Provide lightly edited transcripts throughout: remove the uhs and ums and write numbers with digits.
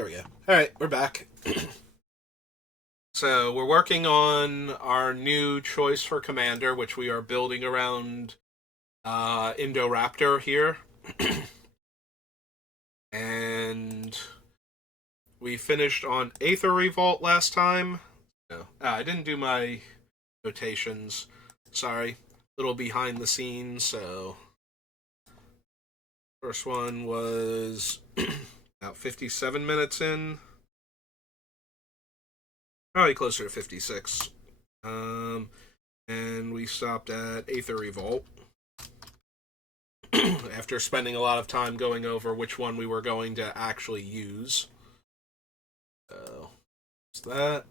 There we go. All right, we're back. So we're working on our new choice for commander, which we are building around Indoraptor here, and we finished on Aether Revolt last time. No, I didn't do my notations. Sorry, little behind the scenes. So first one was about 57 minutes in. Probably closer to 56. Um, and we stopped at Aether Revolt after spending a lot of time going over which one we were going to actually use. So, that.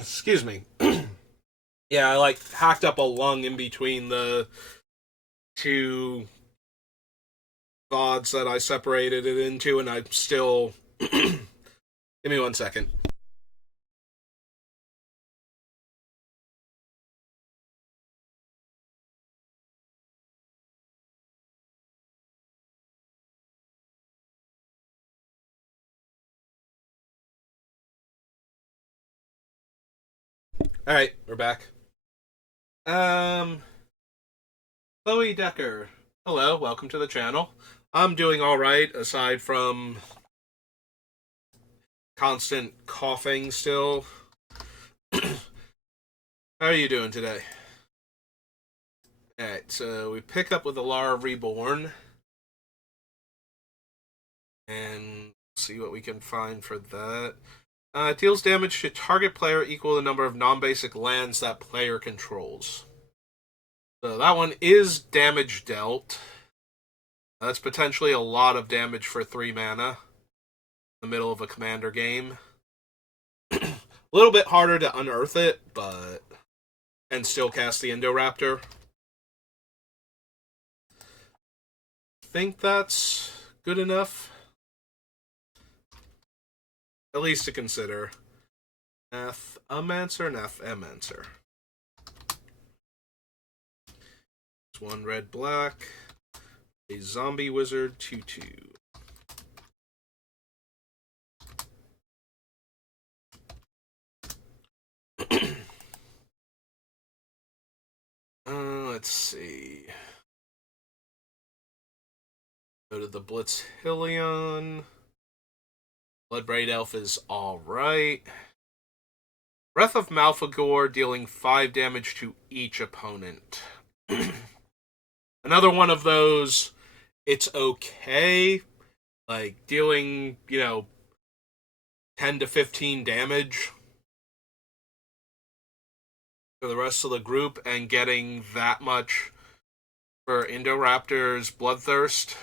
Excuse me. Yeah, I hacked up a lung in between the two VODs that I separated it into, and I'm still. Give me 1 second. All right, we're back. Um, Chloe Decker. Hello, welcome to the channel. I'm doing all right, aside from constant coughing still. How are you doing today? Alright, so we pick up with Alara Reborn and see what we can find for that. It deals damage to target player equal to the number of non-basic lands that player controls. So that one is damage dealt. That's potentially a lot of damage for 3 mana in the middle of a commander game. A little bit harder to unearth it, but and still cast the Indoraptor. Think that's good enough. At least to consider. F-Mancer and F-Mancer. It's 1 red black. A zombie wizard 2/2. Let's see. Go to the Blitz Hillion. Bloodbraid Elf is alright. Breath of Malfagor dealing 5 damage to each opponent. Another one of those, it's okay. Like, dealing, 10 to 15 damage for the rest of the group and getting that much for Indoraptor's Bloodthirst.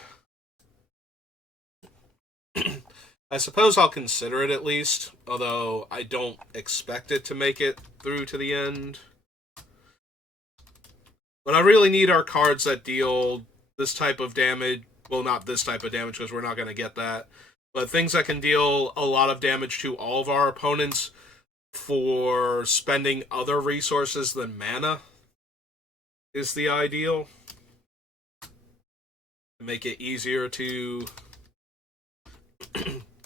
I suppose I'll consider it at least, although I don't expect it to make it through to the end. But I really need our cards that deal this type of damage. Well, not this type of damage, because we're not going to get that. But things that can deal a lot of damage to all of our opponents for spending other resources than mana is the ideal. Make it easier to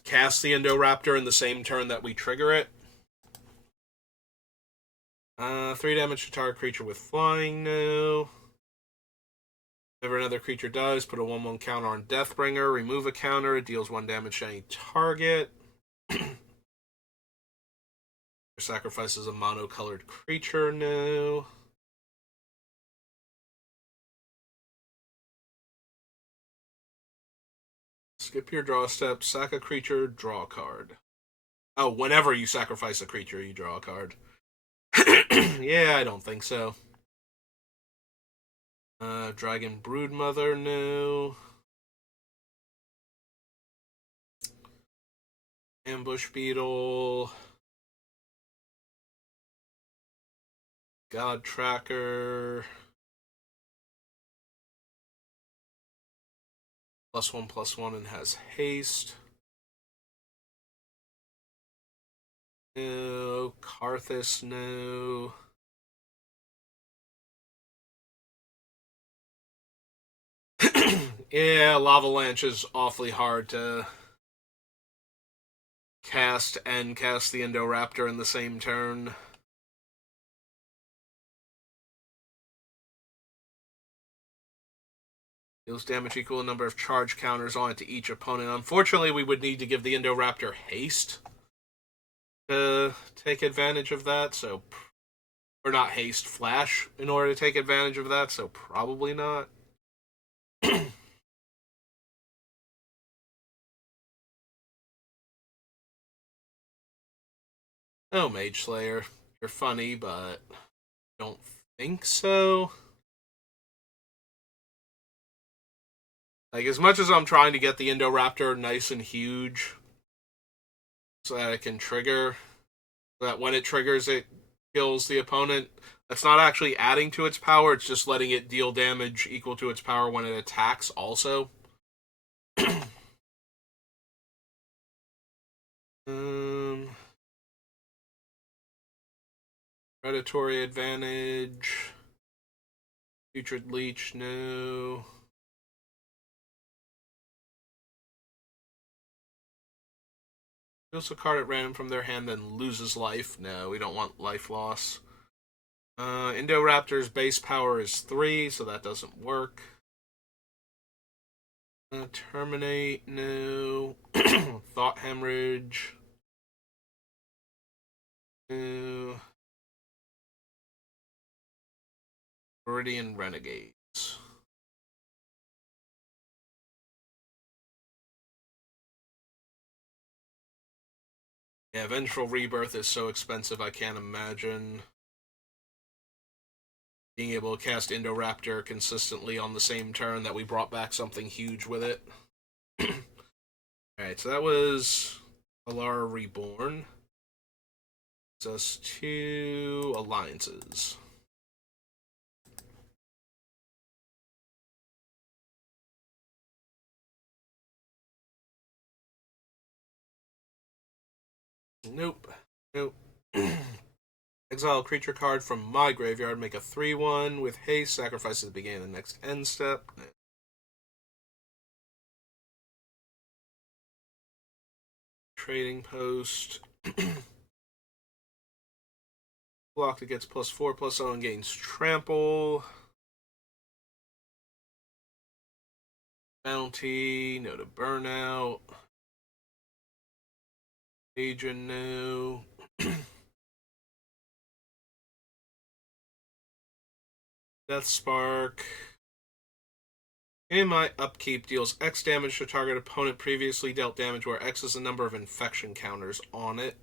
cast the Indoraptor in the same turn that we trigger it. 3 damage to target creature with flying now. Whenever another creature dies, put a 1/1 counter on Deathbringer. Remove a counter. It deals 1 damage to any target. Sacrifices a mono-colored creature now. Skip your draw step. Sack a creature. Draw a card. Oh, whenever you sacrifice a creature, you draw a card. Yeah, I don't think so. Dragon Broodmother, no. Ambush Beetle. God Tracker. +1/+1 and has haste. No. Karthus, no. Yeah, Lavalanche is awfully hard to cast and cast the Indoraptor in the same turn. Deals damage equal to the number of charge counters on it to each opponent. Unfortunately, we would need to give the Indoraptor haste to take advantage of that, so... Or not haste, flash, in order to take advantage of that, so probably not. Oh, Mage Slayer, you're funny, but don't think so. Like, as much as I'm trying to get the Indoraptor nice and huge so that it can trigger, so that when it triggers, it kills the opponent, that's not actually adding to its power, it's just letting it deal damage equal to its power when it attacks also. Predatory advantage. Putrid Leech, no. Deals a card at random from their hand, then loses life. No, we don't want life loss. Indoraptor's base power is 3, so that doesn't work. Terminate, no. Thought Hemorrhage. No. Viridian Renegades. Yeah, Vengeful Rebirth is so expensive I can't imagine being able to cast Indoraptor consistently on the same turn that we brought back something huge with it. Alright, so that was Alara Reborn. It's us 2 alliances. Nope. Nope. Exile a creature card from my graveyard, make a 3/1 with haste, sacrifice at the beginning of the next end step. Trading Post. Block that gets +4/+0 and gains trample. Bounty, no to burnout. Agent, no. Death Spark. In my upkeep deals X damage to target opponent previously dealt damage, where X is the number of infection counters on it.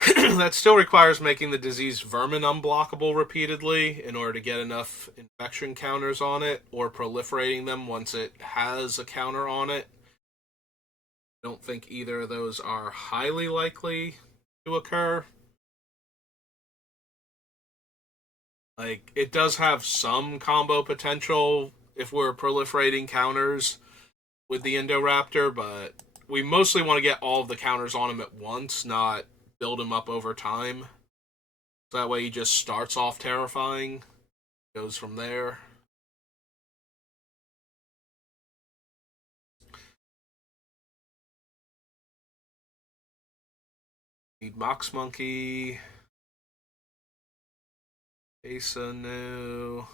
That still requires making the diseased vermin unblockable repeatedly in order to get enough infection counters on it, or proliferating them once it has a counter on it. I don't think either of those are highly likely to occur. Like, it does have some combo potential if we're proliferating counters with the Indoraptor, but we mostly want to get all of the counters on him at once, not build him up over time. So that way he just starts off terrifying, goes from there. Need Mox Monkey. Asa, no.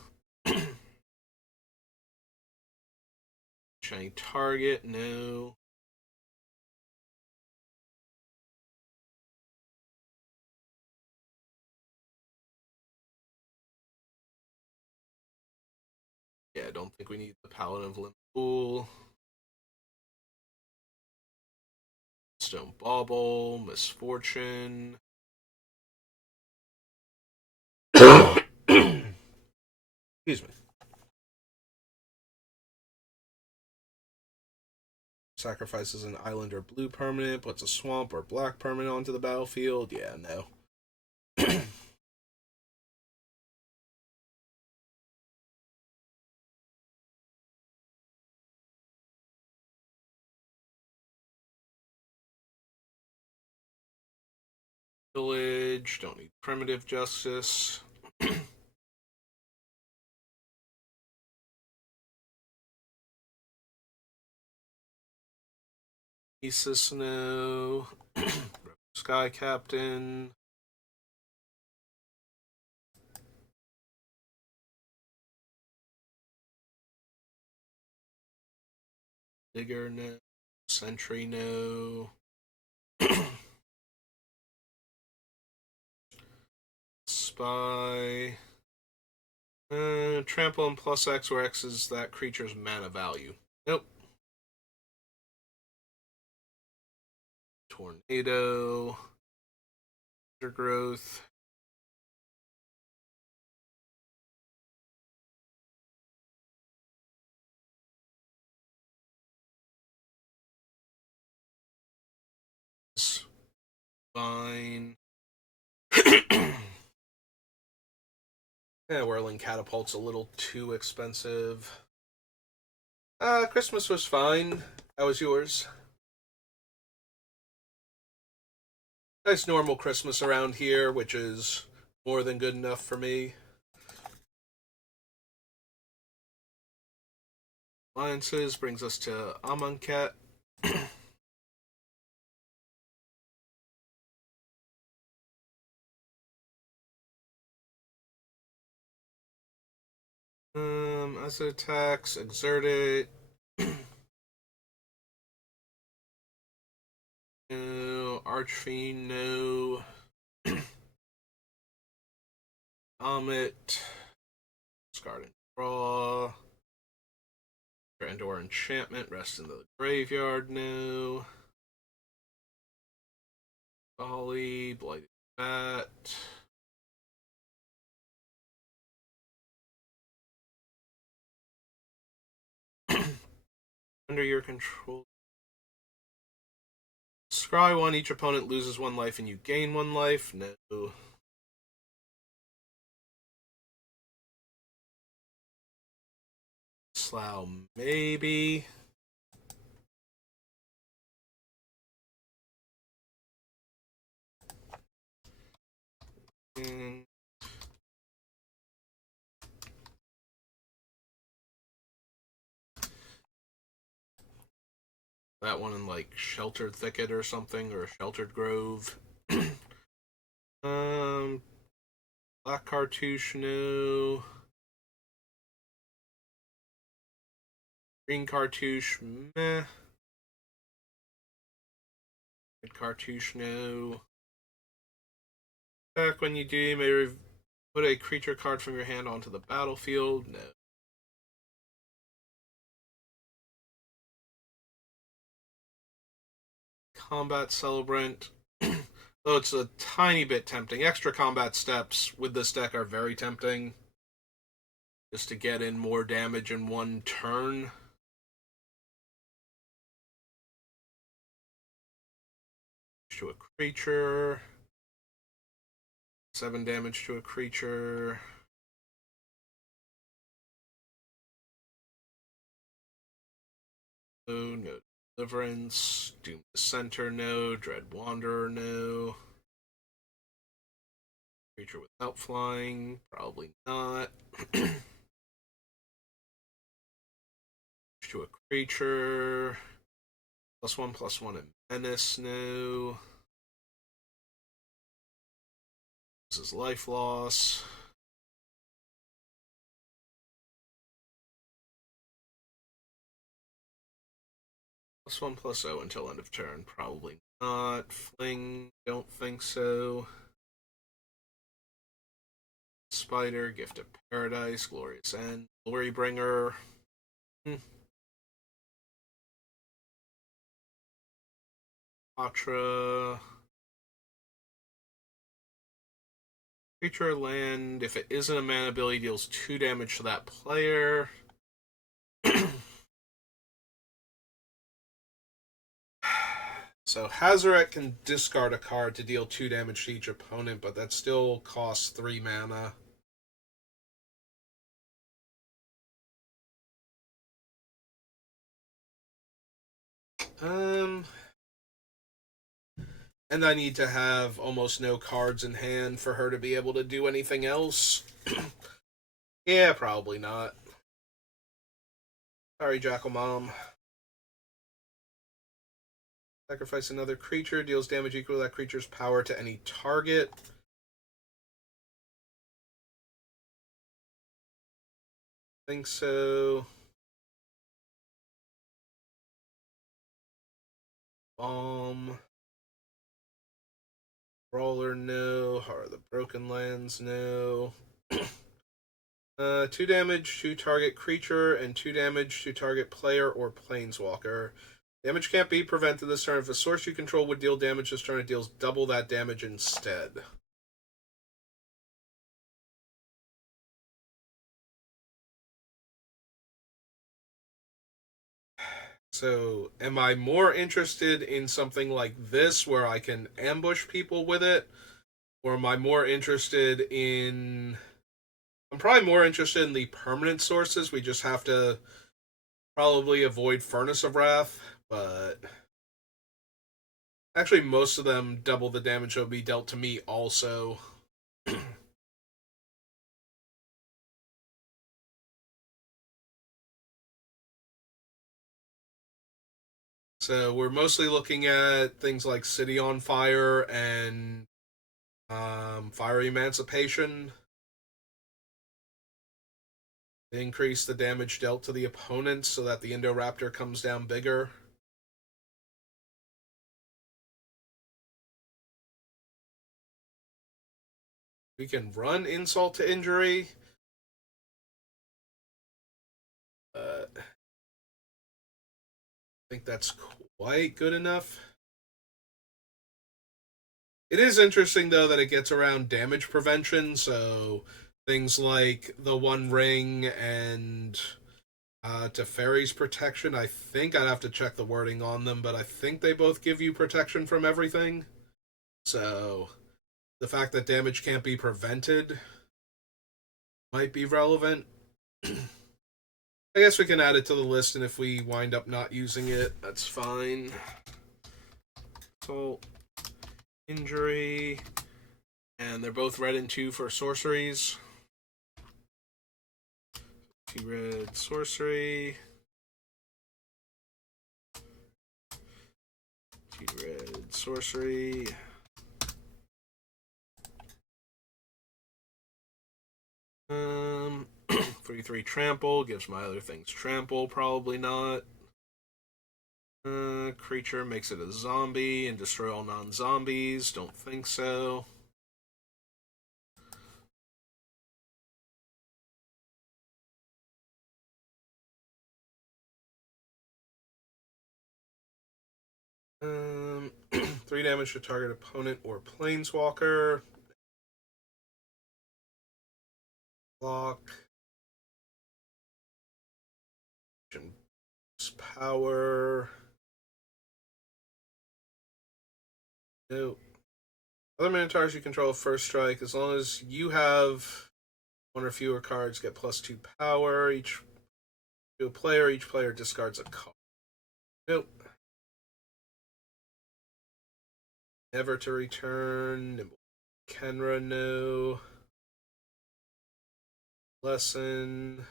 Shiny Target, no. Yeah, I don't think we need the Paladin of Limpool. Stone Bauble, Misfortune. Excuse me. Sacrifices an island or blue permanent, puts a swamp or black permanent onto the battlefield. Yeah, no. Village, don't need primitive justice. Isis no. Sky Captain. Digger no. Sentry no. Spy. Trample and plus X, where X is that creature's mana value. Nope. Tornado. Undergrowth. Fine. Yeah, Whirling Catapult's a little too expensive. Christmas was fine. How was yours? Nice normal Christmas around here, which is more than good enough for me. Alliances brings us to Amonkhet. As it attacks, exert it. No. Archfiend, no. Comet. Discard and draw. Grandor Enchantment, rest in the graveyard, no. Golly, Blighted Bat. Under your control. Scry 1, each opponent loses 1 life and you gain 1 life. No. Slough, maybe. Mm. That one in like Sheltered Thicket or something, or Sheltered Grove. Black Cartouche, no. Green Cartouche, meh. Red Cartouche, no. Back when you do, you may put a creature card from your hand onto the battlefield. No. Combat Celebrant. Though it's a tiny bit tempting. Extra combat steps with this deck are very tempting. Just to get in more damage in one turn. To a creature. 7 damage to a creature. No Deliverance. Doom Dissenter, no. Dread Wanderer, no. Creature without flying, probably not. To a creature. +1/+1 and Menace, no. This is life loss. +1/+0 until end of turn, probably not. Fling, don't think so. Spider, Gift of Paradise, Glorious End, Glorybringer. Patra. Creature land, if it isn't a mana ability, deals 2 damage to that player. So Hazaret can discard a card to deal 2 damage to each opponent, but that still costs 3 mana. And I need to have almost no cards in hand for her to be able to do anything else. Yeah, probably not. Sorry, Jackal Mom. Sacrifice another creature, deals damage equal to that creature's power to any target. I think so. Brawler, no. Heart of the Broken Lands, no. 2 damage to target creature and 2 damage to target player or planeswalker. Damage can't be prevented this turn. If a source you control would deal damage this turn, it deals double that damage instead. So, am I more interested in something like this where I can ambush people with it? Or am I more interested in. I'm probably more interested in the permanent sources. We just have to probably avoid Furnace of Wrath, but. Actually, most of them double the damage that will be dealt to me also. So we're mostly looking at things like City on Fire and Fire Emancipation. Increase the damage dealt to the opponents so that the Indoraptor comes down bigger. We can run Insult to Injury. I think that's quite good enough. It is interesting, though, that it gets around damage prevention, so things like the One Ring and Teferi's protection. I think I'd have to check the wording on them, but I think they both give you protection from everything. So the fact that damage can't be prevented might be relevant. I guess we can add it to the list, and if we wind up not using it, that's fine. Assault, injury, and they're both red and 2 for sorceries. 2 red sorcery. 2 red sorcery. Um, 3/3 trample gives my other things trample. Probably not. Creature makes it a zombie and destroy all non-zombies. Don't think so. Um, 3 damage to target opponent or planeswalker. Block. Power. No. Other Minotaurs you control first strike. As long as you have 1 or fewer cards, get +2 power. Each player discards a card. Nope. Never to return. Nimble Kenra, no. Lesson.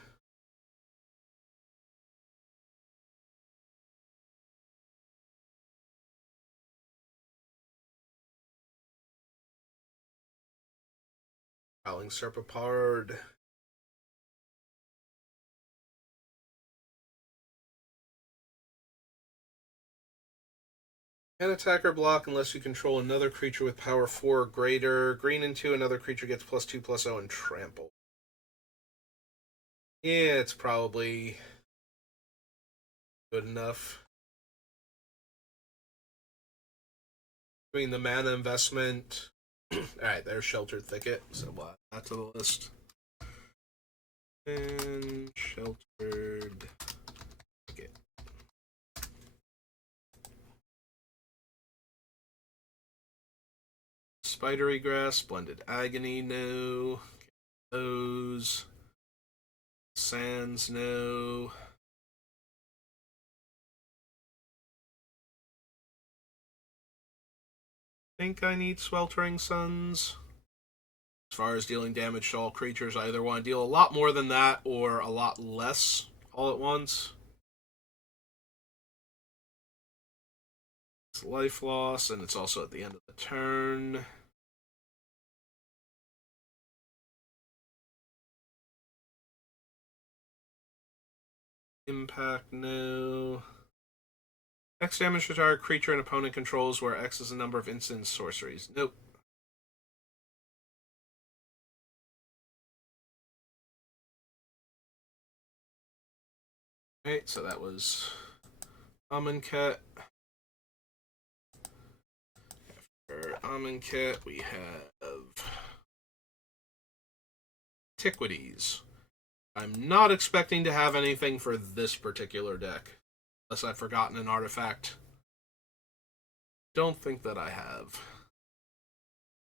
Howling Serpapard. Can attack or block unless you control another creature with power 4 or greater. Green and 2, another creature gets +2/+0 and trample. Yeah, it's probably good enough. Between the mana investment. Alright, there's Sheltered Thicket, so we'll add that to the list. And Sheltered Thicket. Spidery Grass, Splendid Agony, no. Those. Sands, no. Think I need Sweltering Suns. As far as dealing damage to all creatures, I either want to deal a lot more than that or a lot less all at once. It's life loss, and it's also at the end of the turn. Impact, no. X damage to target creature an opponent controls, where X is the number of instant sorceries. Nope. Alright, so that was Amonkhet. After Amonkhet, we have Antiquities. I'm not expecting to have anything for this particular deck, unless I've forgotten an artifact. Don't think that I have.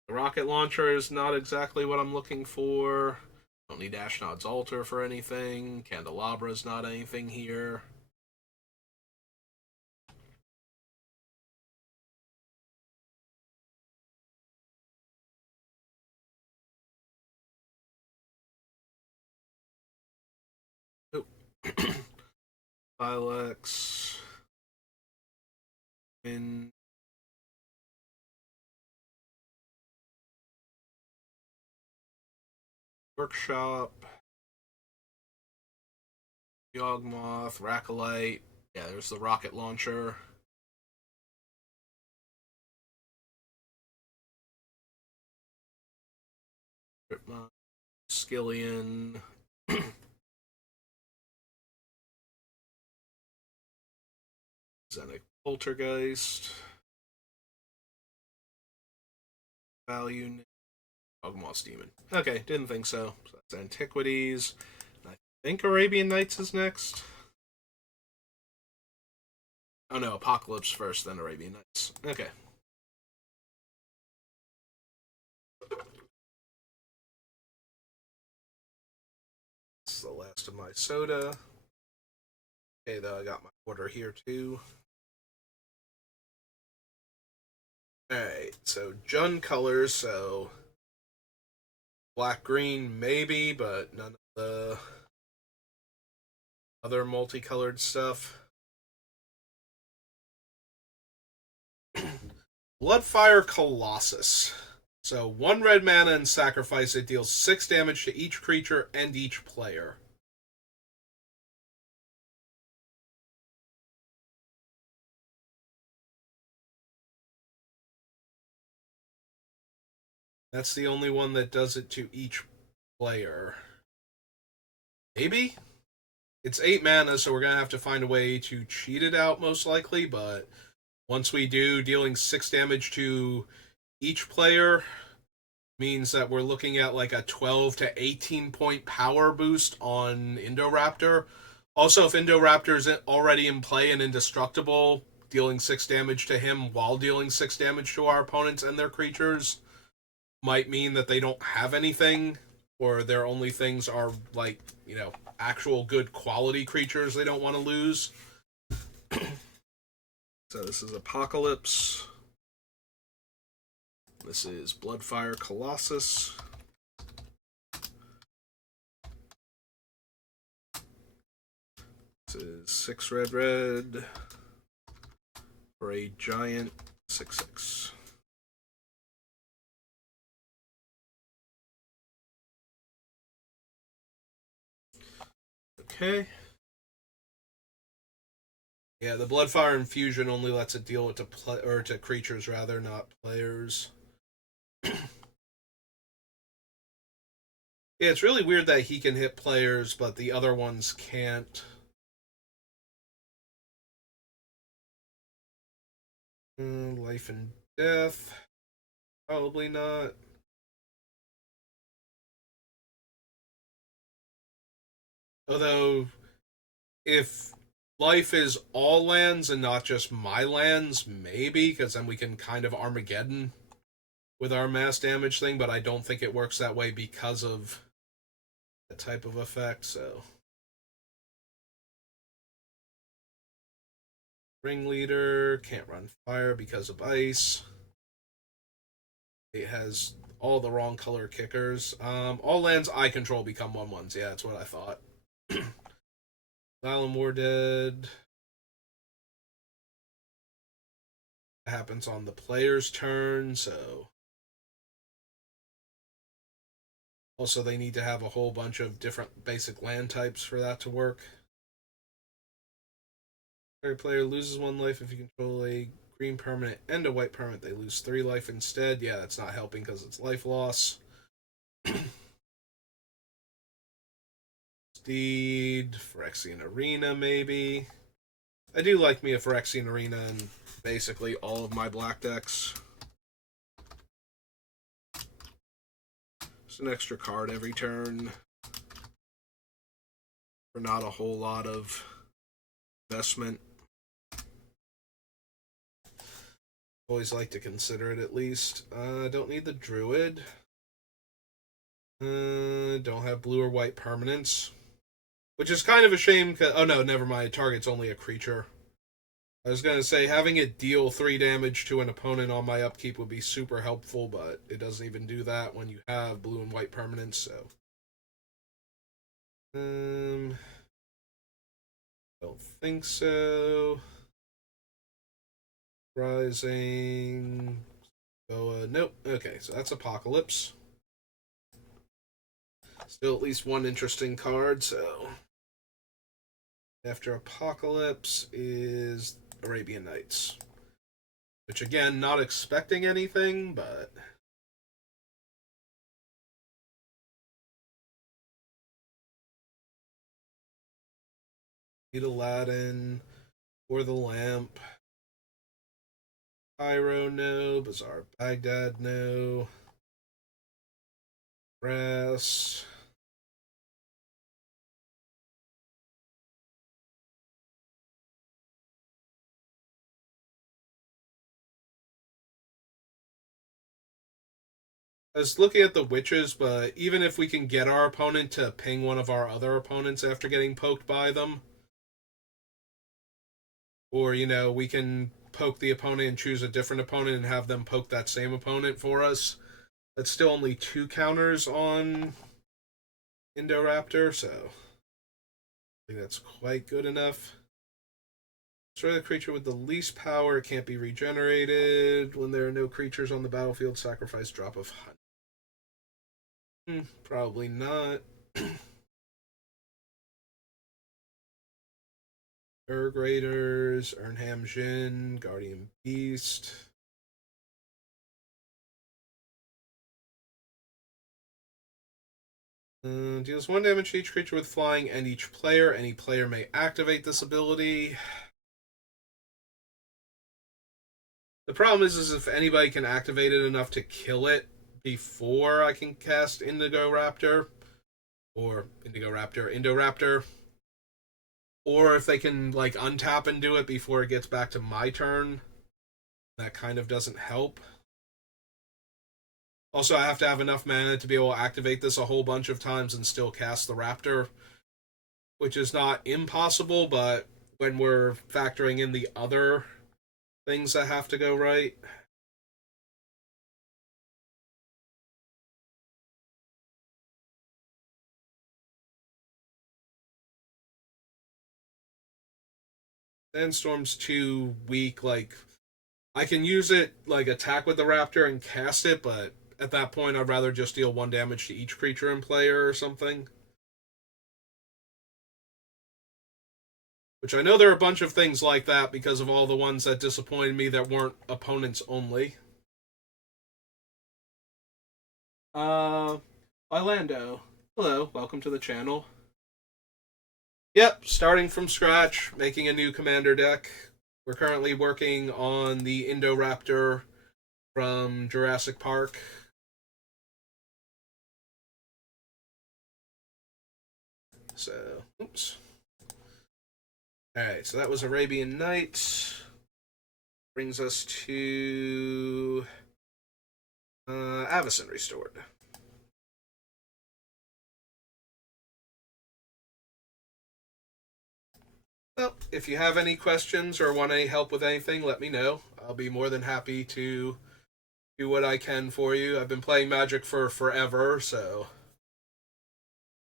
The rocket launcher is not exactly what I'm looking for. Don't need Ashnod's Altar for anything. Candelabra's not anything here. Oh. Filex. In Workshop. Yawgmoth, Racolite. Yeah, there's the rocket launcher. Skillion. Zenic Poltergeist. Value. Yawgmoth's Demon. Okay, didn't think so. So that's Antiquities. I think Arabian Nights is next. Oh no, Apocalypse first, then Arabian Nights. Okay. This is the last of my soda. Okay, though, I got my order here too. Alright, so Jun colors, so black green maybe, but none of the other multicolored stuff. Bloodfire Colossus. So 1 red mana and sacrifice it, deals 6 damage to each creature and each player. That's the only one that does it to each player. Maybe? It's 8 mana, so we're going to have to find a way to cheat it out, most likely, but once we do, dealing 6 damage to each player means that we're looking at like a 12 to 18 point power boost on Indoraptor. Also, if Indoraptor is already in play and indestructible, dealing 6 damage to him while dealing 6 damage to our opponents and their creatures might mean that they don't have anything, or their only things are like, you know, actual good quality creatures they don't want to lose. So this is Apocalypse. This is Bloodfire Colossus. This is 6 red for a giant 6/6. Okay. Yeah, the Bloodfire Infusion only lets it deal with to creatures rather, not players. Yeah, it's really weird that he can hit players, but the other ones can't. Life and Death. Probably not. Although, if life is all lands and not just my lands, maybe, because then we can kind of Armageddon with our mass damage thing, but I don't think it works that way because of that type of effect, so. Ringleader, can't run fire because of ice. It has all the wrong color kickers. All lands I control become 1/1s. Yeah, that's what I thought. Valenwar Dead. It happens on the player's turn, so also they need to have a whole bunch of different basic land types for that to work. Every player loses 1 life if you control a green permanent and a white permanent. They lose 3 life instead. Yeah, that's not helping because it's life loss. Steed, Phyrexian Arena, maybe. I do like me a Phyrexian Arena in basically all of my black decks. It's an extra card every turn for not a whole lot of investment. Always like to consider it at least. Don't need the Druid. Don't have blue or white permanents. Which is kind of a shame. Oh no, never mind. Target's only a creature. I was going to say, having it deal 3 damage to an opponent on my upkeep would be super helpful, but it doesn't even do that when you have blue and white permanents, so. Don't think so. Rising. Nope. Okay, so that's Apocalypse. Still at least one interesting card, so. After Apocalypse is Arabian Nights. Which, again, not expecting anything, but. Need Aladdin. Or the Lamp. Pyro, no. Bazaar Baghdad, no. Brass. I was looking at the witches, but even if we can get our opponent to ping one of our other opponents after getting poked by them, or, we can poke the opponent and choose a different opponent and have them poke that same opponent for us, that's still only 2 counters on Indoraptor, so I think that's quite good enough. Destroy the creature with the least power. It can't be regenerated. When there are no creatures on the battlefield, sacrifice drop of hunt. Probably not. Urg Raiders, Ernham Jin, Guardian Beast. Deals 1 damage to each creature with flying and each player. Any player may activate this ability. The problem is if anybody can activate it enough to kill it before I can cast Indoraptor, or if they can untap and do it before it gets back to my turn, that kind of doesn't help. Also, I have to have enough mana to be able to activate this a whole bunch of times and still cast the Raptor, which is not impossible, but when we're factoring in the other things that have to go right. Sandstorm's too weak. I can use it, attack with the Raptor and cast it, but at that point, I'd rather just deal 1 damage to each creature and player or something. Which I know there are a bunch of things like that because of all the ones that disappointed me that weren't opponents only. Orlando. Hello, welcome to the channel. Yep, starting from scratch, making a new commander deck. We're currently working on the Indoraptor from Jurassic Park. So, oops. Alright, so that was Arabian Nights. Brings us to Avacyn Restored. Well, if you have any questions or want any help with anything, let me know. I'll be more than happy to do what I can for you. I've been playing Magic for forever, so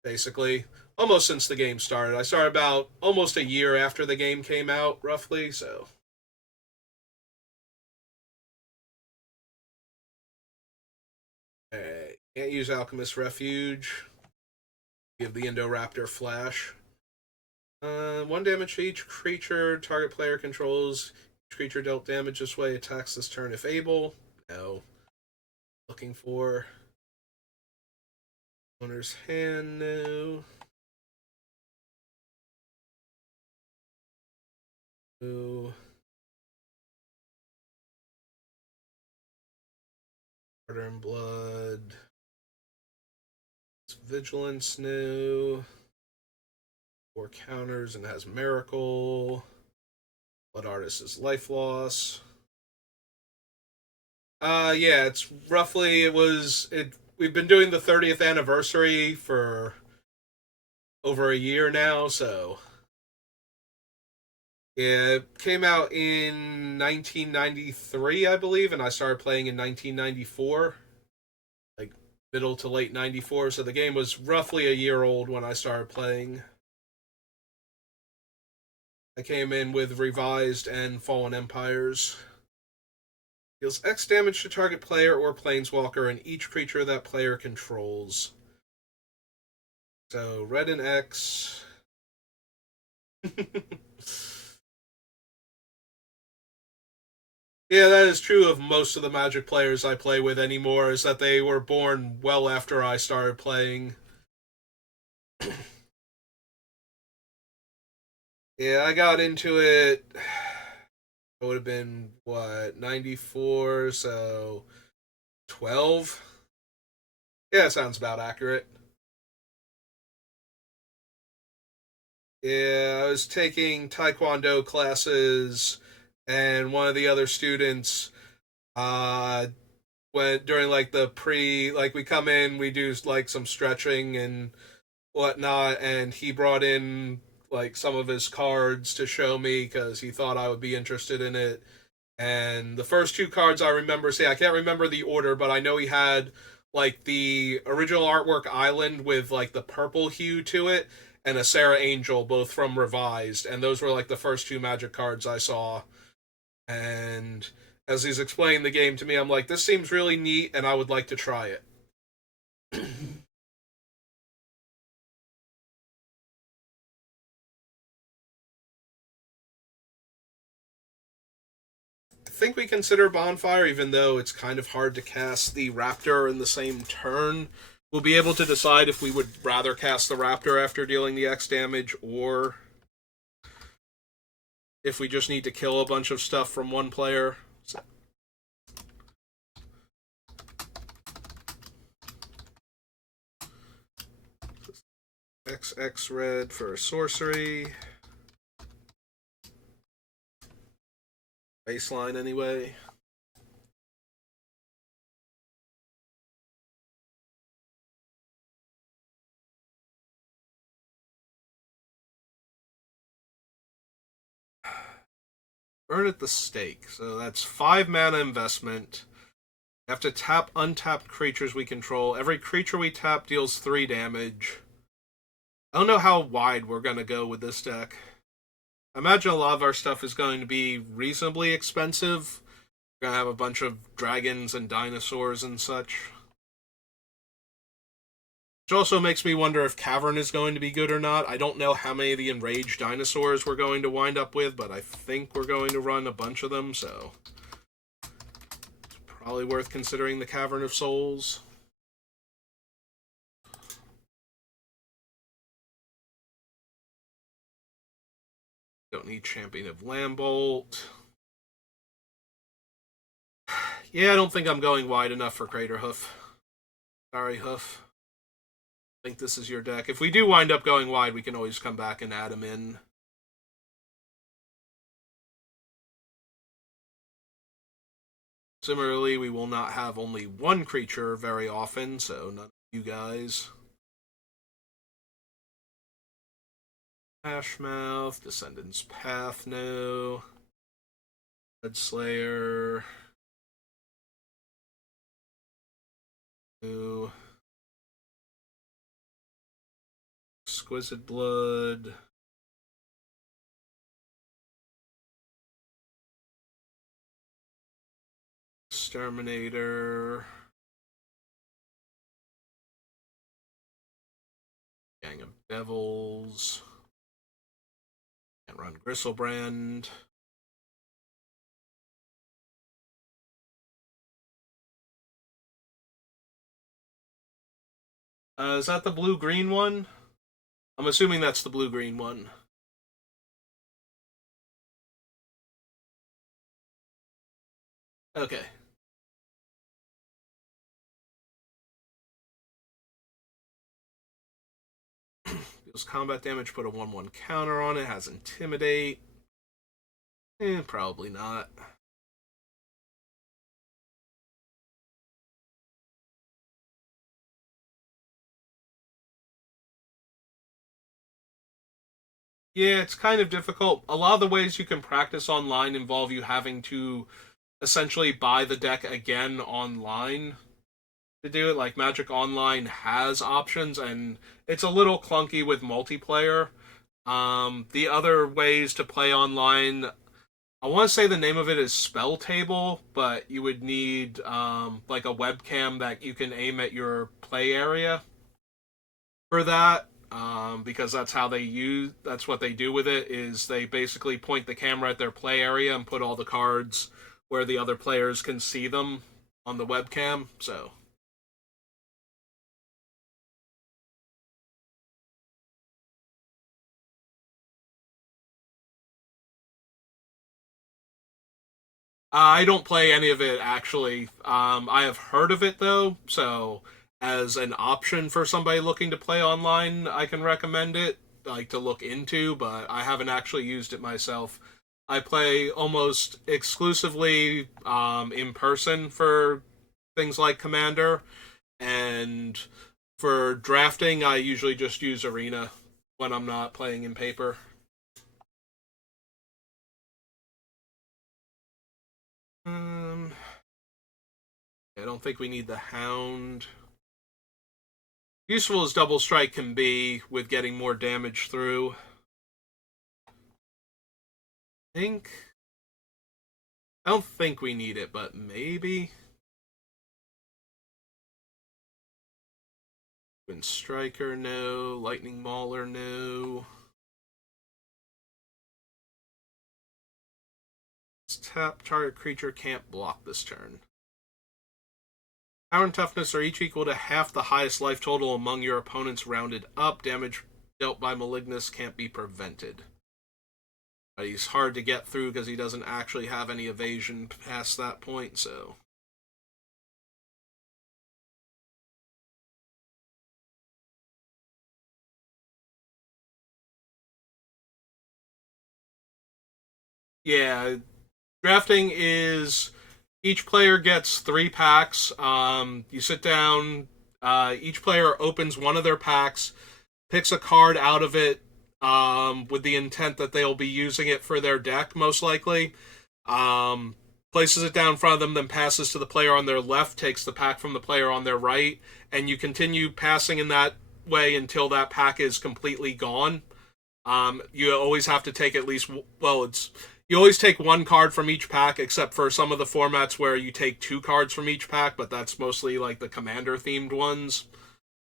basically almost since the game started. I started about almost a year after the game came out, roughly, so Can't use Alchemist Refuge. Give the Indoraptor Flash. 1 damage to each creature target player controls. Each creature dealt damage this way attacks this turn if able. No. Looking for owner's hand. No. No. Water and Blood. It's Vigilance. No. 4 counters and has Miracle. Blood Artist is Life Loss. Yeah, it's roughly, we've been doing the 30th anniversary for over a year now, so yeah, it came out in 1993, I believe, and I started playing in 1994, like middle to late 94, so the game was roughly a year old when I started playing. I came in with Revised and Fallen Empires. Deals X damage to target player or planeswalker and each creature that player controls. So, red and X. Yeah, that is true of most of the Magic players I play with anymore, is that they were born well after I started playing. Yeah, I got into it. It would have been, what, 94, so 12? Yeah, sounds about accurate. Yeah, I was taking Taekwondo classes, and one of the other students, uh, when during like the like we come in, we do like some stretching and whatnot, and he brought in like some of his cards to show me because he thought I would be interested in it. And the first 2 cards I remember, I can't remember the order, but I know he had like the original artwork island with like the purple hue to it, and a Sarah Angel, both from Revised, and those were like the first 2 Magic cards I saw. And as he's explaining the game to me, I'm like, this seems really neat, and I would like to try it. I think we consider Bonfire, even though it's kind of hard to cast the Raptor in the same turn. We'll be able to decide if we would rather cast the Raptor after dealing the X damage, or if we just need to kill a bunch of stuff from one player. So, XX red for sorcery. Baseline anyway. Burn at the stake. So that's 5 mana investment. We have to tap untapped creatures we control. Every creature we tap deals 3 damage. I don't know how wide we're going to go with this deck. I imagine a lot of our stuff is going to be reasonably expensive. We're going to have a bunch of dragons and dinosaurs and such. Which also makes me wonder if Cavern is going to be good or not. I don't know how many of the enraged dinosaurs we're going to wind up with, but I think we're going to run a bunch of them, so it's probably worth considering the Cavern of Souls. Don't need Champion of Lambolt. Yeah, I don't think I'm going wide enough for Crater Hoof. Sorry, Hoof. I think this is your deck. If we do wind up going wide, we can always come back and add him in. Similarly, we will not have only one creature very often, so none of you guys. Ashmouth, Descendant's Path, no. Bloodslayer, no. Exquisite Blood. Exterminator. Gang of Devils. Can't run Gristlebrand. Is that the blue-green one? I'm assuming that's the blue-green one. Okay. Deals combat damage, put a 1/1 counter on it, has Intimidate. Probably not. Yeah, it's kind of difficult. A lot of the ways you can practice online involve you having to essentially buy the deck again online to do it. Like Magic Online has options, and it's a little clunky with multiplayer. The other ways to play online, I want to say the name of it is Spell Table, but you would need like a webcam that you can aim at your play area for that. Because that's what they do with it, is they basically point the camera at their play area and put all the cards where the other players can see them on the webcam. So I don't play any of it actually. I have heard of it though, so as an option for somebody looking to play online, I can recommend it, like to look into, but I haven't actually used it myself. I play almost exclusively in person for things like Commander, and for drafting, I usually just use Arena when I'm not playing in paper. Um, I don't think we need the Hound. Useful as Double Strike can be with getting more damage through. Think. I don't think we need it, but maybe. Twin Striker, no. Lightning Mauler, no. Tap target creature can't block this turn. Power and toughness are each equal to half the highest life total among your opponents rounded up. Damage dealt by Malignus can't be prevented. But he's hard to get through because he doesn't actually have any evasion past that point, so. Yeah, drafting is each player gets 3 packs. You sit down, each player opens one of their packs, picks a card out of it with the intent that they'll be using it for their deck, most likely. Um, Places it down in front of them, then passes to the player on their left, takes the pack from the player on their right, and you continue passing in that way until that pack is completely gone. You always have to take at least, well, it's you always take 1 card from each pack, except for some of the formats where you take 2 cards from each pack, but that's mostly like the commander themed ones.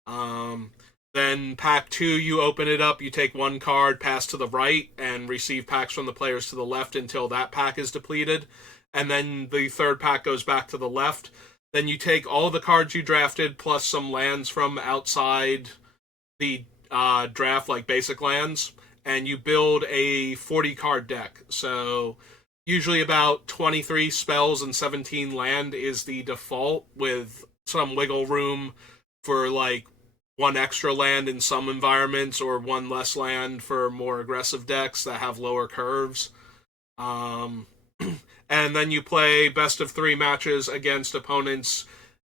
Um, then pack 2, you open it up, you take 1 card, pass to the right, and receive packs from the players to the left until that pack is depleted. And then the third pack goes back to the left. Then you take all the cards you drafted plus some lands from outside the draft, like basic lands, and you build a 40 card deck. So usually about 23 spells and 17 land is the default, with some wiggle room for like 1 extra land in some environments or 1 less land for more aggressive decks that have lower curves. Um, and then you play best of 3 matches against opponents.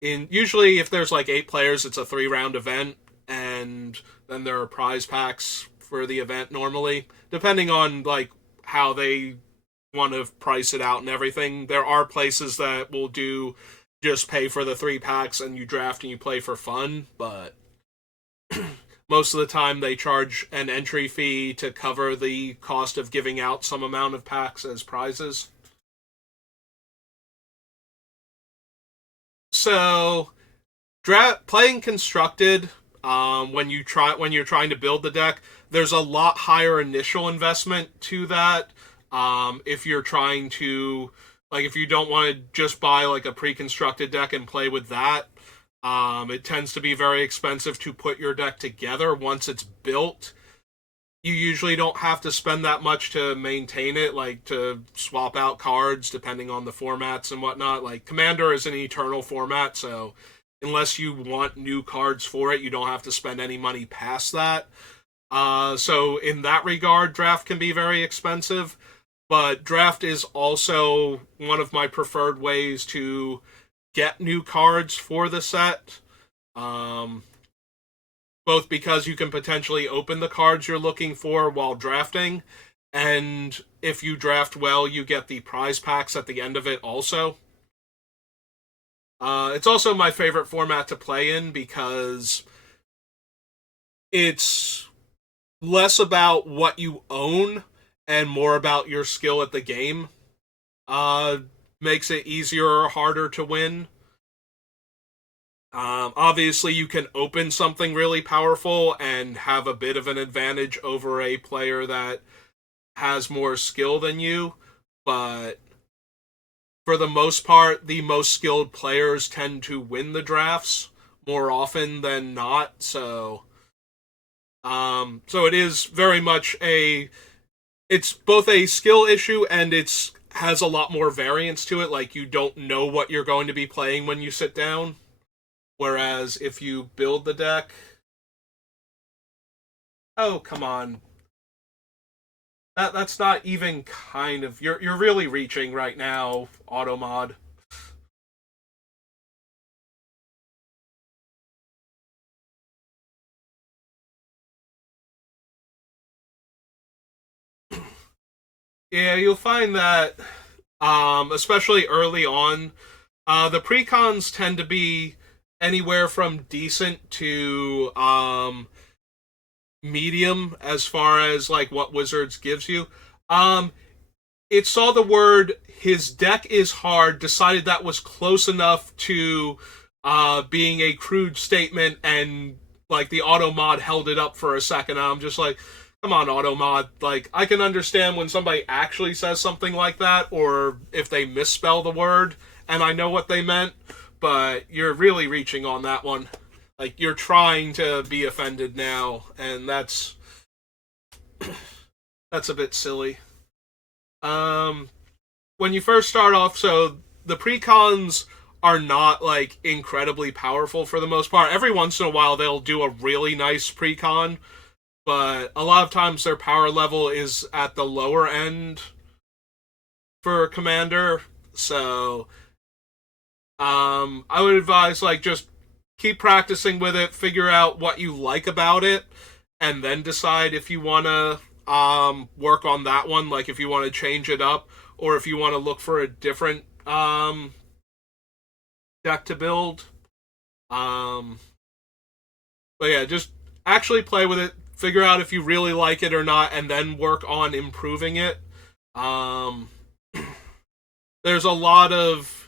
In usually, if there's like 8 players, it's a 3 round event, and then there are prize packs for the event normally, depending on like how they want to price it out and everything. There are places that will do just pay for the 3 packs and you draft and you play for fun, but most of the time they charge an entry fee to cover the cost of giving out some amount of packs as prizes. So, playing constructed, when you're trying to build the deck. There's a lot higher initial investment to that. If you're trying to if you don't want to just buy like a pre-constructed deck and play with that, it tends to be very expensive to put your deck together once it's built. You usually don't have to spend that much to maintain it, like to swap out cards depending on the formats and whatnot. Like Commander is an eternal format, so unless you want new cards for it, you don't have to spend any money past that. So in that regard, Draft can be very expensive, but Draft is also one of my preferred ways to get new cards for the set. Both because you can potentially open the cards you're looking for while drafting, and if you draft well, you get the prize packs at the end of it also. It's also my favorite format to play in because it's less about what you own and more about your skill at the game. Uh, Makes it easier or harder to win. Obviously, you can open something really powerful and have a bit of an advantage over a player that has more skill than you, but for the most part, the most skilled players tend to win the drafts more often than not. So it is very much it's both a skill issue and it's has a lot more variance to it. Like you don't know what you're going to be playing when you sit down. Whereas if you build the deck, oh come on, that's not even kind of you're really reaching right now, Automod. Yeah, you'll find that, especially early on, the precons tend to be anywhere from decent to medium as far as like what Wizards gives you. Um, it saw the word "his deck is hard," decided that was close enough to being a crude statement, and like the auto mod held it up for a second. I'm just like, come on, auto mod. Like I can understand when somebody actually says something like that, or if they misspell the word, and I know what they meant. But you're really reaching on that one. Like you're trying to be offended now, and that's a bit silly. Um, when you first start off, so the precons are not like incredibly powerful for the most part. Every once in a while, they'll do a really nice precon, but a lot of times their power level is at the lower end for Commander. So, I would advise like just keep practicing with it, figure out what you like about it, and then decide if you want to work on that one. Like if you want to change it up, or if you want to look for a different deck to build. Um, but yeah, just actually play with it, figure out if you really like it or not, and then work on improving it. Um, there's a lot of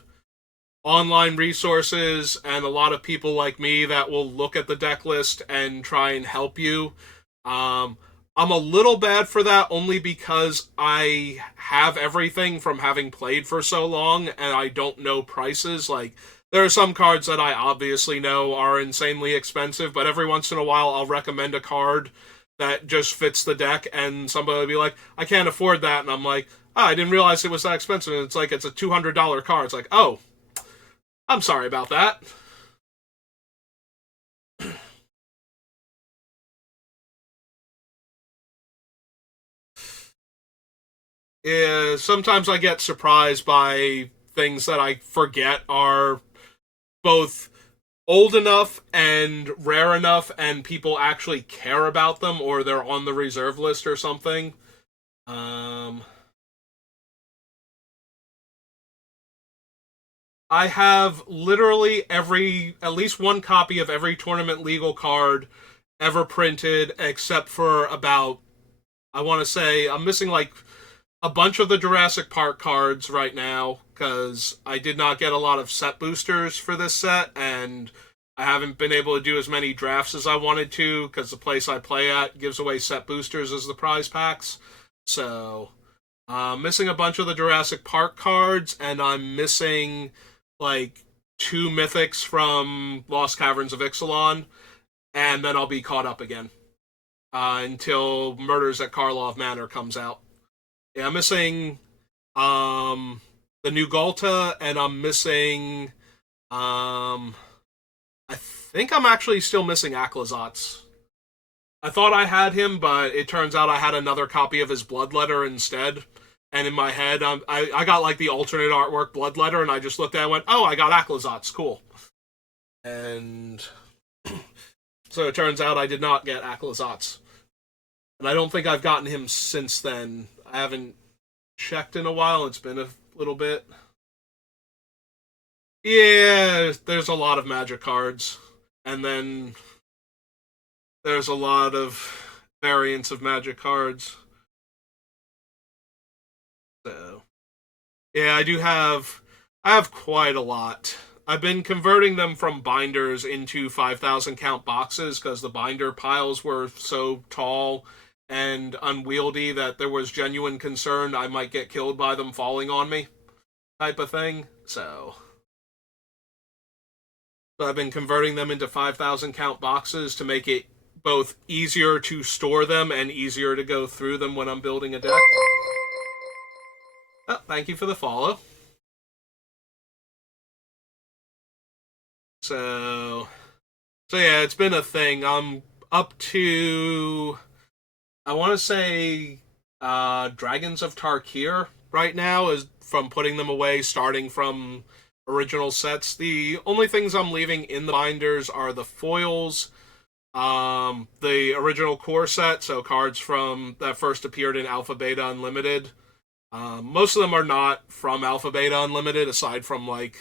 online resources and a lot of people like me that will look at the deck list and try and help you. Um, I'm a little bad for that only because I have everything from having played for so long and I don't know prices. Like, there are some cards that I obviously know are insanely expensive, but every once in a while I'll recommend a card that just fits the deck and somebody will be like, I can't afford that. And I'm like, oh, I didn't realize it was that expensive. And it's like, it's a $200 card. It's like, oh, I'm sorry about that. Yeah, sometimes I get surprised by things that I forget are both old enough and rare enough, and people actually care about them, or they're on the reserve list or something. Um, I have literally at least one copy of every tournament legal card ever printed, except for about, I want to say, I'm missing like a bunch of the Jurassic Park cards right now because I did not get a lot of set boosters for this set, and I haven't been able to do as many drafts as I wanted to because the place I play at gives away set boosters as the prize packs. So missing a bunch of the Jurassic Park cards, and I'm missing like two mythics from Lost Caverns of Ixalan, and then I'll be caught up again until Murders at Karlov Manor comes out. Yeah, I'm missing um, the new Galta, and I'm missing. I think I'm actually still missing Aklazatz. I thought I had him, but it turns out I had another copy of his Bloodletter instead. And in my head, I got like the alternate artwork Bloodletter, and I just looked at it and went, oh, I got Aklazatz, cool. And so it turns out I did not get Aklazatz. And I don't think I've gotten him since then. I haven't checked in a while. It's been a little bit. Yeah, there's a lot of magic cards. And then there's a lot of variants of magic cards. So, yeah, I have quite a lot. I've been converting them from binders into 5,000 count boxes because the binder piles were so tall and unwieldy that there was genuine concern I might get killed by them falling on me, type of thing. So I've been converting them into 5,000 count boxes to make it both easier to store them and easier to go through them when I'm building a deck. Oh, thank you for the follow. So, so yeah, it's been a thing. I'm up to, I want to say, Dragons of Tarkir right now is from putting them away, starting from original sets. The only things I'm leaving in the binders are the foils, the original core set, so cards from that first appeared in Alpha Beta Unlimited. Most of them are not from Alpha Beta Unlimited, aside from like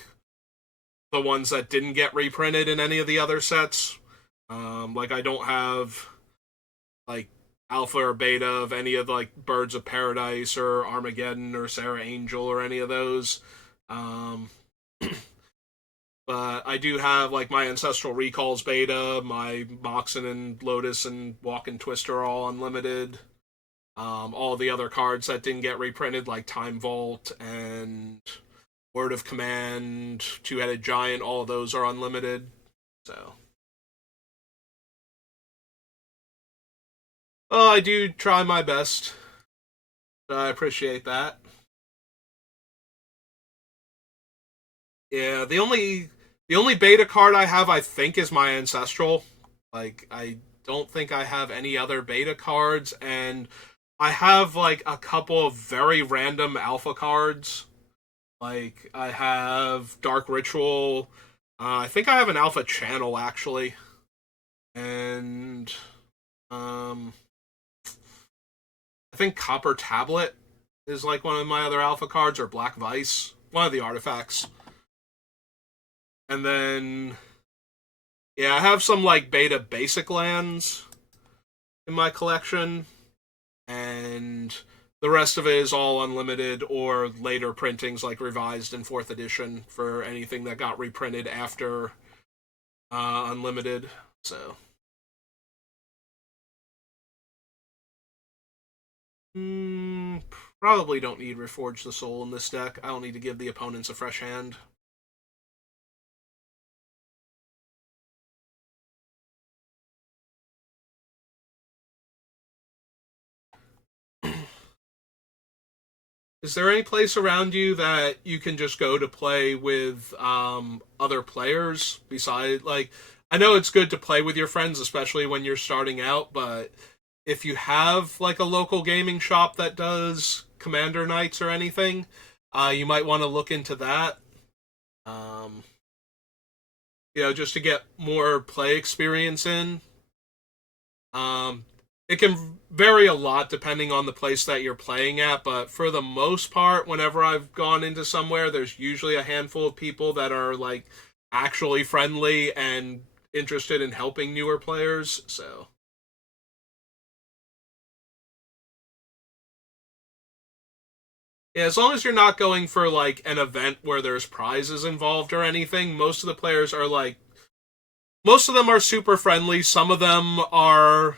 the ones that didn't get reprinted in any of the other sets. Like I don't have like Alpha or Beta of any of like Birds of Paradise or Armageddon or Sarah Angel or any of those. Um, but I do have like my Ancestral Recalls Beta, my Moxen and Lotus and Walk and Twister are all unlimited. All the other cards that didn't get reprinted, like Time Vault and Word of Command, Two-Headed Giant, all of those are unlimited. So, oh, I do try my best. I appreciate that. Yeah, the only beta card I have, I think, is my Ancestral. Like, I don't think I have any other beta cards, and I have like a couple of very random alpha cards. Like I have Dark Ritual. I think I have an alpha channel actually, and um, I think Copper Tablet is like one of my other alpha cards, or Black Vice, one of the artifacts. And then yeah, I have some like beta basic lands in my collection, and the rest of it is all unlimited or later printings like revised and fourth edition for anything that got reprinted after unlimited. So mm, probably don't need Reforge the Soul in this deck. I don't need to give the opponents a fresh hand. Is there any place around you that you can just go to play with other players besides like I know it's good to play with your friends, especially when you're starting out, but if you have like a local gaming shop that does Commander Nights or anything, you might want to look into that. Um, just to get more play experience in. Um, it can vary a lot depending on the place that you're playing at, but for the most part, whenever I've gone into somewhere, there's usually a handful of people that are like actually friendly and interested in helping newer players. So, yeah, as long as you're not going for like an event where there's prizes involved or anything, most of the players are like most of them are super friendly. Some of them are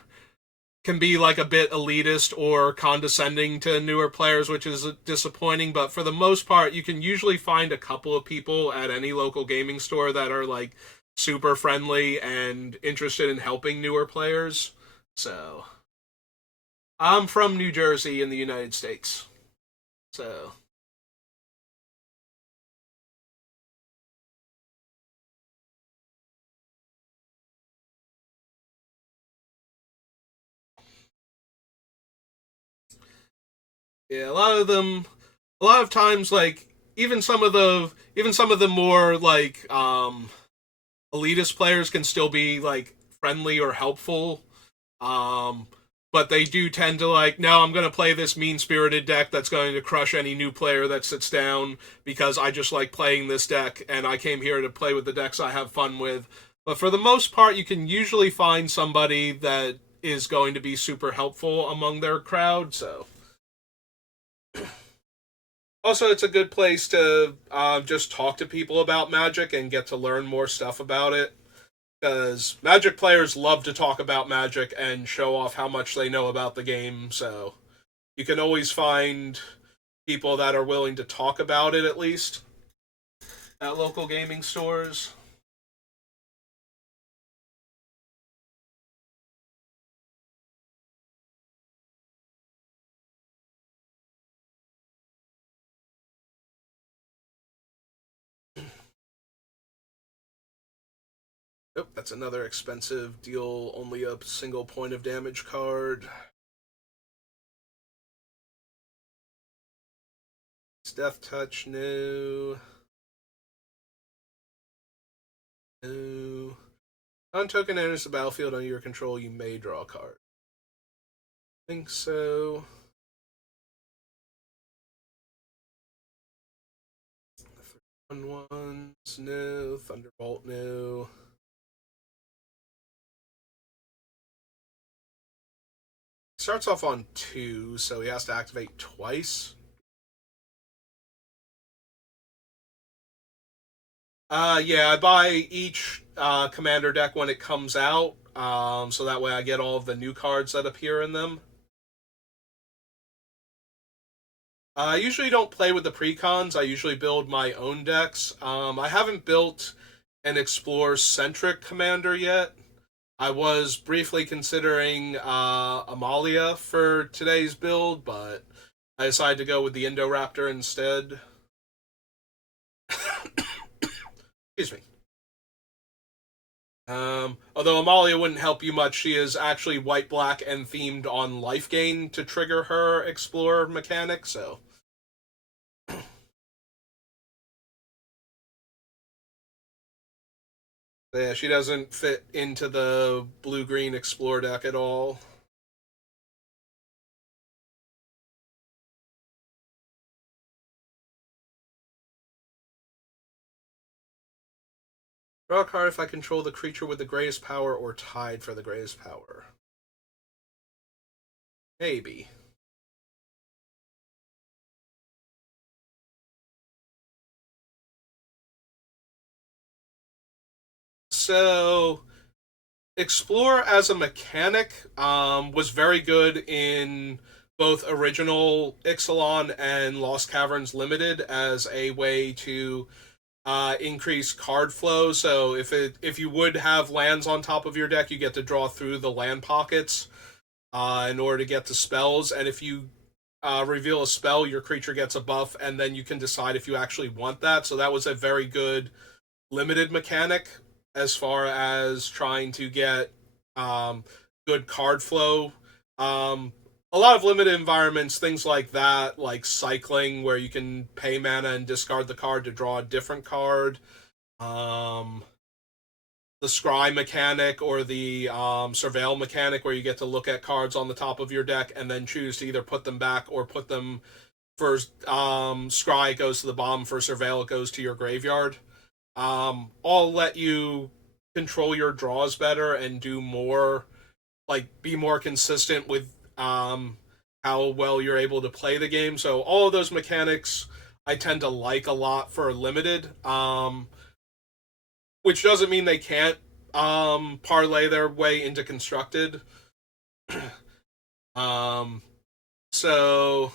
can be like a bit elitist or condescending to newer players, which is disappointing. But for the most part, you can usually find a couple of people at any local gaming store that are like super friendly and interested in helping newer players. So I'm from New Jersey in the United States. So yeah, a lot of times, like even some of the more like elitist players can still be like friendly or helpful. Um, but they do tend to like, no, I'm going to play this mean spirited deck that's going to crush any new player that sits down because I just like playing this deck and I came here to play with the decks I have fun with. But for the most part, you can usually find somebody that is going to be super helpful among their crowd. So also, it's a good place to just talk to people about Magic and get to learn more stuff about it. Because Magic players love to talk about Magic and show off how much they know about the game. So you can always find people that are willing to talk about it, at least at local gaming stores. Yep, that's another expensive deal. Only a single point of damage card. It's Death Touch, no. No. On token enters the battlefield under your control, you may draw a card. I think so. Ones, no. Thunderbolt, no. Starts off on 2, so he has to activate twice. Yeah, I buy each commander deck when it comes out, so that way I get all of the new cards that appear in them. I usually don't play with the precons. I usually build my own decks. I haven't built an explore centric commander yet. I was briefly considering Amalia for today's build, but I decided to go with the Indoraptor instead. Excuse me. Although Amalia wouldn't help you much, she is actually white, black, and themed on life gain to trigger her explore mechanic, so. Yeah, she doesn't fit into the blue green explore deck at all. Draw a card if I control the creature with the greatest power or tied for the greatest power. Maybe. So, Explore as a mechanic was very good in both original Ixalan and Lost Caverns Limited as a way to increase card flow. So if you would have lands on top of your deck, you get to draw through the land pockets in order to get to spells. And if you reveal a spell, your creature gets a buff, and then you can decide if you actually want that. So that was a very good limited mechanic as far as trying to get um, good card flow. Um, a lot of limited environments, things like that, like cycling, where you can pay mana and discard the card to draw a different card. Um, the scry mechanic or the surveil mechanic, where you get to look at cards on the top of your deck and then choose to either put them back or put them for scry, it goes to the bottom, for surveil it goes to your graveyard. All let you control your draws better and do more, like be more consistent with how well you're able to play the game. So all of those mechanics I tend to like a lot for limited. Which doesn't mean they can't parlay their way into constructed. um, so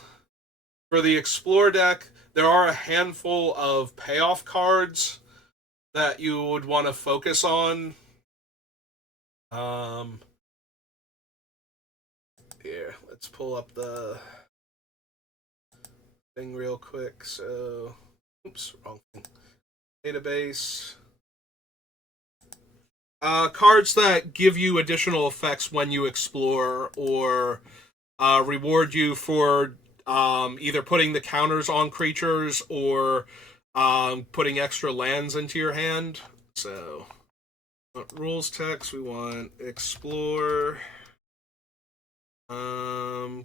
for the explore deck, there are a handful of payoff cards that you would want to focus on. Um, Here, let's pull up the thing real quick. So, oops, wrong thing. Database. Cards that give you additional effects when you explore or reward you for either putting the counters on creatures or putting extra lands into your hand. So, rules text, we want explore. Add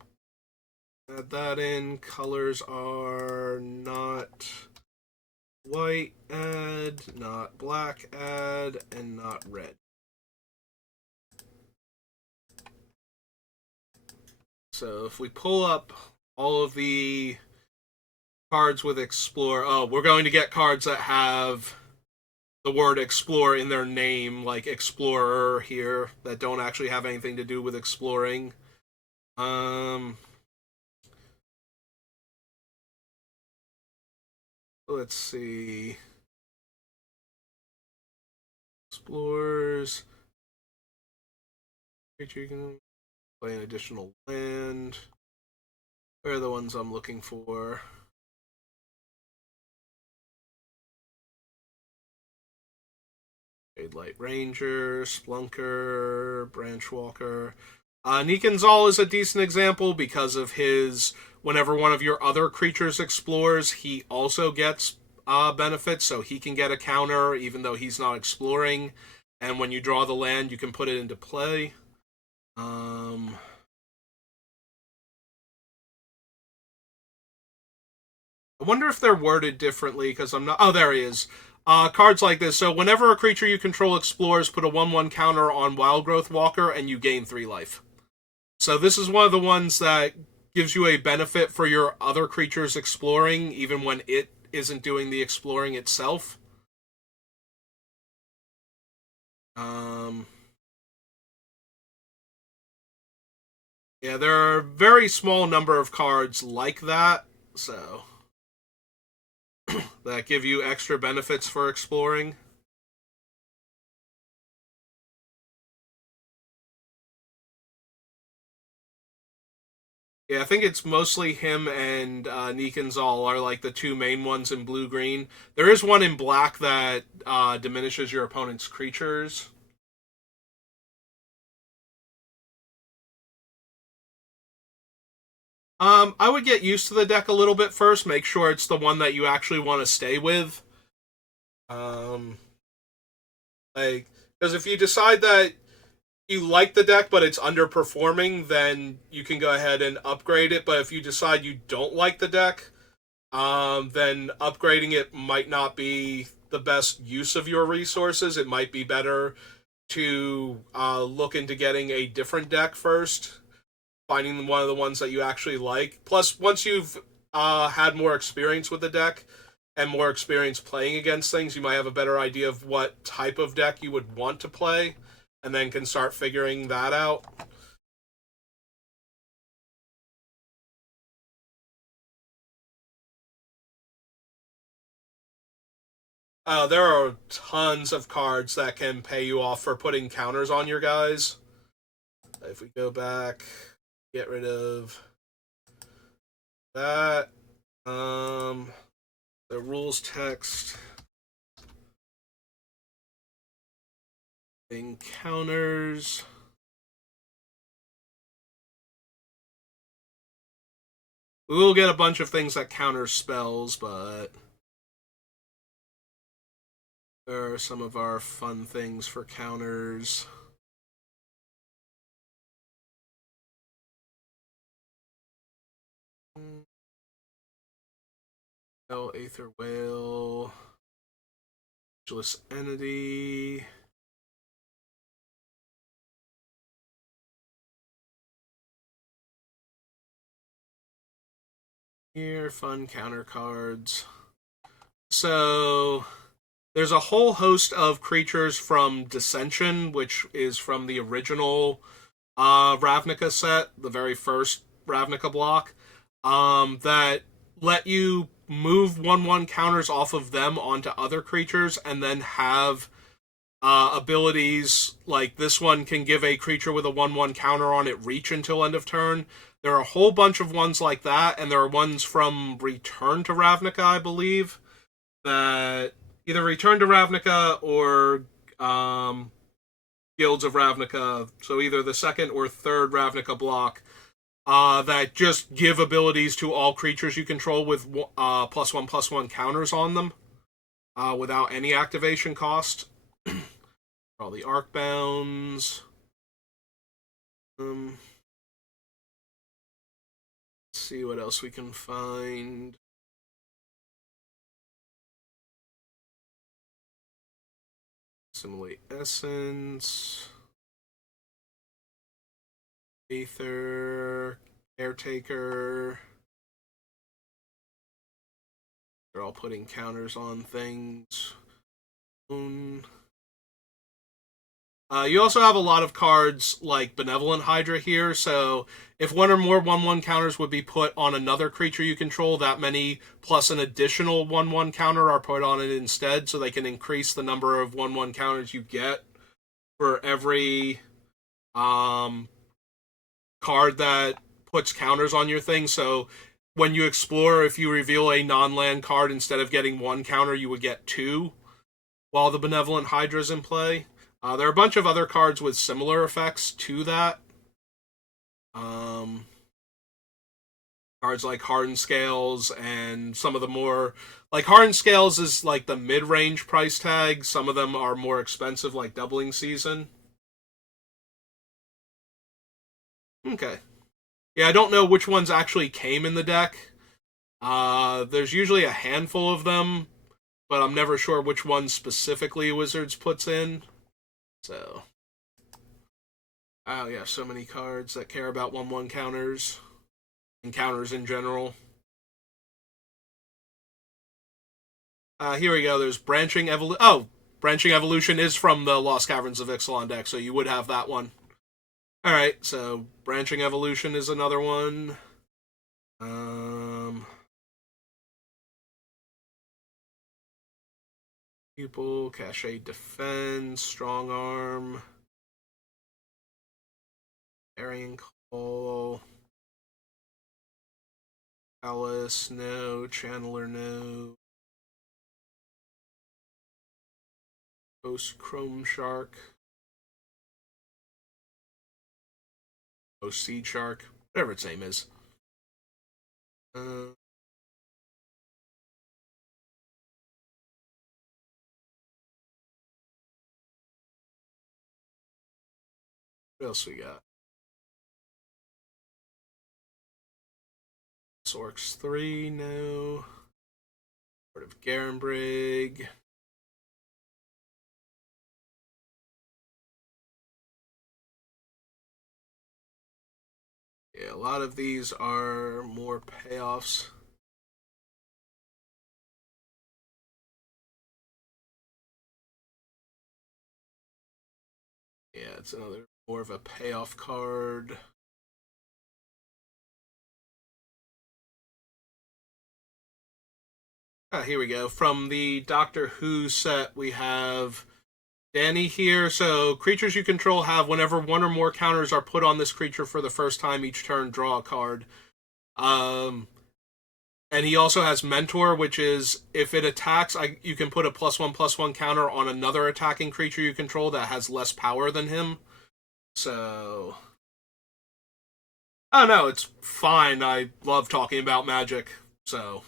that in. Colors are not white add, not black add, and not red. So if we pull up all of the cards with explore, oh, we're going to get cards that have the word explore in their name, like explorer here, that don't actually have anything to do with exploring. Let's see. Explorers. Creature you can play an additional land. Where are the ones I'm looking for? Light Ranger, Splunker, Branchwalker. Nikonzal is a decent example because of his. Whenever one of your other creatures explores, he also gets benefits, so he can get a counter even though he's not exploring. And when you draw the land, you can put it into play. I wonder if they're worded differently because I'm not. Oh, there he is. Cards like this. So whenever a creature you control explores, put a 1/1 counter on Wild Growth Walker and you gain 3 life. So this is one of the ones that gives you a benefit for your other creatures exploring, even when it isn't doing the exploring itself. Um, yeah, there are a very small number of cards like that, so that give you extra benefits for exploring. Yeah, I think it's mostly him and Nikonzal are like the two main ones in blue green. There is one in black that diminishes your opponent's creatures. I would get used to the deck a little bit first. Make sure it's the one that you actually want to stay with. Um, like, because if you decide that you like the deck but it's underperforming, then you can go ahead and upgrade it. But if you decide you don't like the deck, then upgrading it might not be the best use of your resources. It might be better to look into getting a different deck first, finding one of the ones that you actually like. Plus, once you've had more experience with the deck and more experience playing against things, you might have a better idea of what type of deck you would want to play, and then can start figuring that out. There are tons of cards that can pay you off for putting counters on your guys. If we go back, get rid of that. The rules text encounters. We will get a bunch of things that counter spells, but there are some of our fun things for counters. Hell, Aether Whale, Ageless Entity. Here, fun counter cards. So There's a whole host of creatures from Dissension, which is from the original Ravnica set, the very first Ravnica block, that let you move 1/1 counters off of them onto other creatures and then have abilities like this one can give a creature with a 1/1 counter on it reach until end of turn. There are a whole bunch of ones like that, and there are ones from Return to Ravnica, I believe, that either Return to Ravnica or Guilds of Ravnica, so either the second or third Ravnica block, that just give abilities to all creatures you control with +1/+1 counters on them without any activation cost. All the Arcbounds. Let's see what else we can find. Simulate Essence. Aether. Caretaker. They're all putting counters on things. You also have a lot of cards like Benevolent Hydra here, so if one or more 1/1 counters would be put on another creature you control, that many plus an additional 1/1 counter are put on it instead, so they can increase the number of 1/1 counters you get for every card that puts counters on your thing. So when you explore, if you reveal a non-land card, instead of getting one counter, you would get two while the Benevolent Hydra's in play. There are a bunch of other cards with similar effects to that. Um, Cards like Hardened Scales and some of the more... Like, Hardened Scales is like the mid-range price tag. Some of them are more expensive, like Doubling Season. Okay. Yeah, I don't know which ones actually came in the deck. There's usually a handful of them, but I'm never sure which ones specifically Wizards puts in. So... Oh yeah, so many cards that care about 1/1 counters and counters in general. Here we go. There's Branching Evolution. Oh, Branching Evolution is from the Lost Caverns of Ixalan deck, so you would have that one. All right, so Branching Evolution is another one. Um, Pupil, Cachet Defense, Strong Arm, Carrying Call, Alice, no. Channeler, no. Ghost Chrome Shark, Ghost Seed Shark, whatever its name is. Uh, what else we got? Sorks 3, no. Part of Garenbrig. Yeah, a lot of these are more payoffs. Yeah, it's another more of a payoff card. Here we go. From the Doctor Who set, we have Danny here. So, creatures you control have whenever one or more counters are put on this creature for the first time each turn, draw a card. And he also has Mentor, which is if it attacks, you can put a +1/+1 counter on another attacking creature you control that has less power than him. So, oh no, it's fine. I love talking about Magic. So,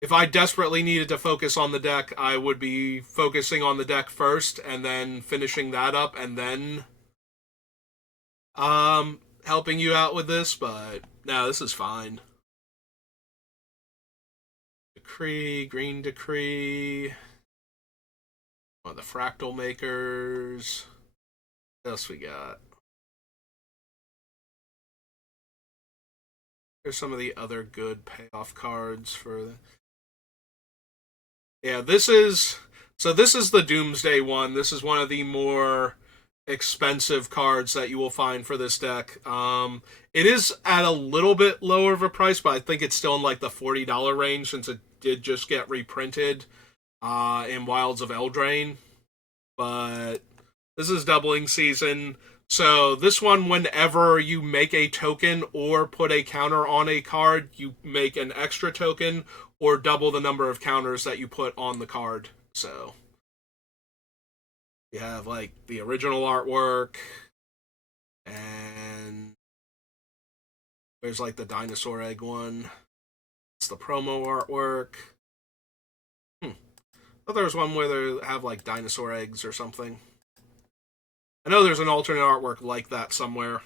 if I desperately needed to focus on the deck, I would be focusing on the deck first and then finishing that up and then helping you out with this, but no, this is fine. Decree, Green Decree, one of the Fractal Makers. What else we got? Here's some of the other good payoff cards for Yeah, this is the Doomsday one. This is one of the more expensive cards that you will find for this deck. It is at a little bit lower of a price, but I think it's still in like the $40 range since it did just get reprinted in Wilds of Eldraine. But this is doubling season. So this one, whenever you make a token or put a counter on a card, you make an extra token or double the number of counters that you put on the card. So you have like the original artwork, and there's like the dinosaur egg one. It's the promo artwork. I thought there was one where they have like dinosaur eggs or something. I know there's an alternate artwork like that somewhere.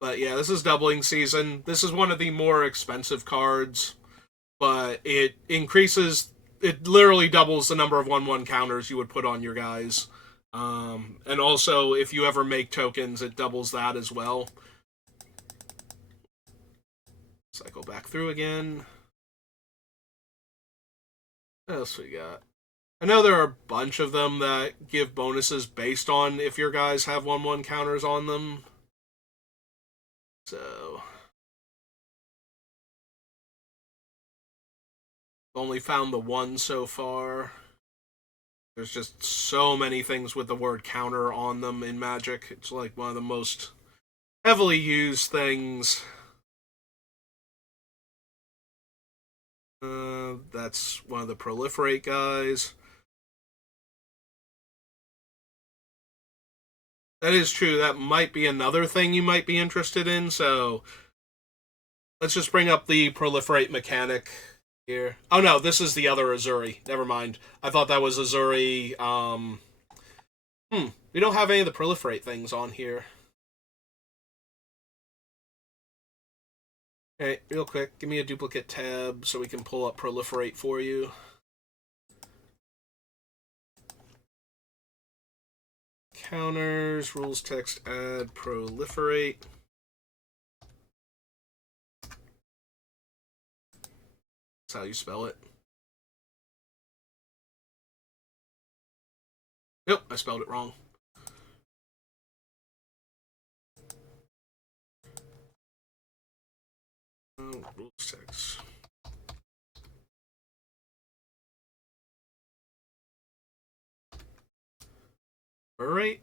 But yeah, this is doubling season. This is one of the more expensive cards, but it increases. It literally doubles the number of 1/1 counters you would put on your guys. And also, if you ever make tokens, it doubles that as well. Cycle back through again. What else we got? I know there are a bunch of them that give bonuses based on if your guys have 1/1 counters on them. So, only found the one so far. There's just so many things with the word counter on them in Magic. It's like one of the most heavily used things. That's one of the proliferate guys. That is true. That might be another thing you might be interested in. So let's just bring up the proliferate mechanic here. Oh no, this is the other Azuri. Never mind. I thought that was Azuri. We don't have any of the proliferate things on here. Okay, real quick, give me a duplicate tab so we can pull up proliferate for you. Counters, rules text, add, proliferate. That's how you spell it. Nope, I spelled it wrong. Rules text. Alright.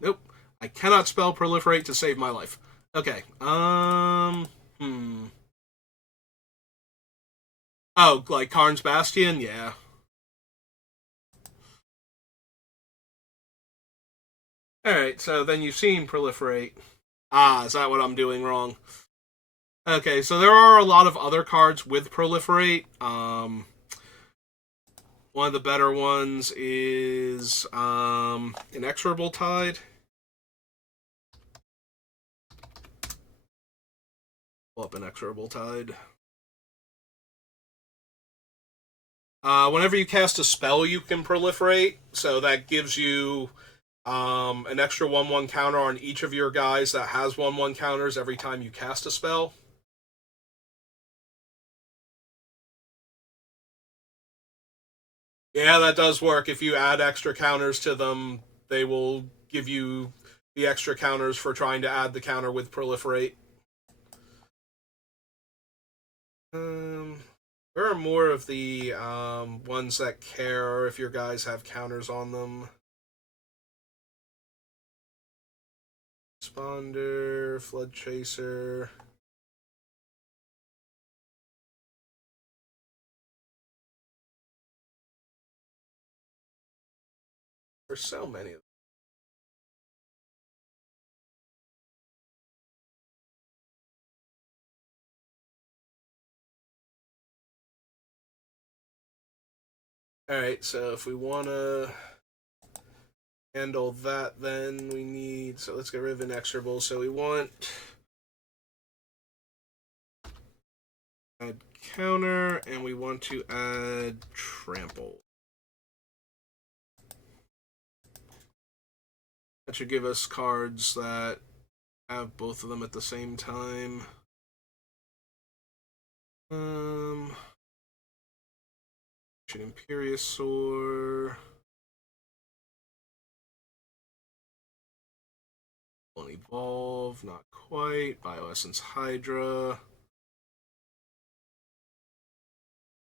Nope. I cannot spell proliferate to save my life. Okay. Oh, like Karn's Bastion? Yeah. Alright, so then you've seen proliferate. Ah, is that what I'm doing wrong? Okay, so there are a lot of other cards with proliferate. One of the better ones is Inexorable Tide. Pull up Inexorable Tide. Whenever you cast a spell, you can proliferate, so that gives you an extra 1/1 counter on each of your guys that has 1/1 counters every time you cast a spell. Yeah, that does work. If you add extra counters to them, they will give you the extra counters for trying to add the counter with proliferate. Um, there are more of the ones that care if your guys have counters on them. Sponder, Flood Chaser. There's so many of them. Alright, so if we want to handle that, then we need. So let's get rid of Inexorable. So we want. Add counter, and we want to add Trample. That should give us cards that have both of them at the same time. Um, Imperiosaur. Won't evolve, not quite. Bioessence Hydra.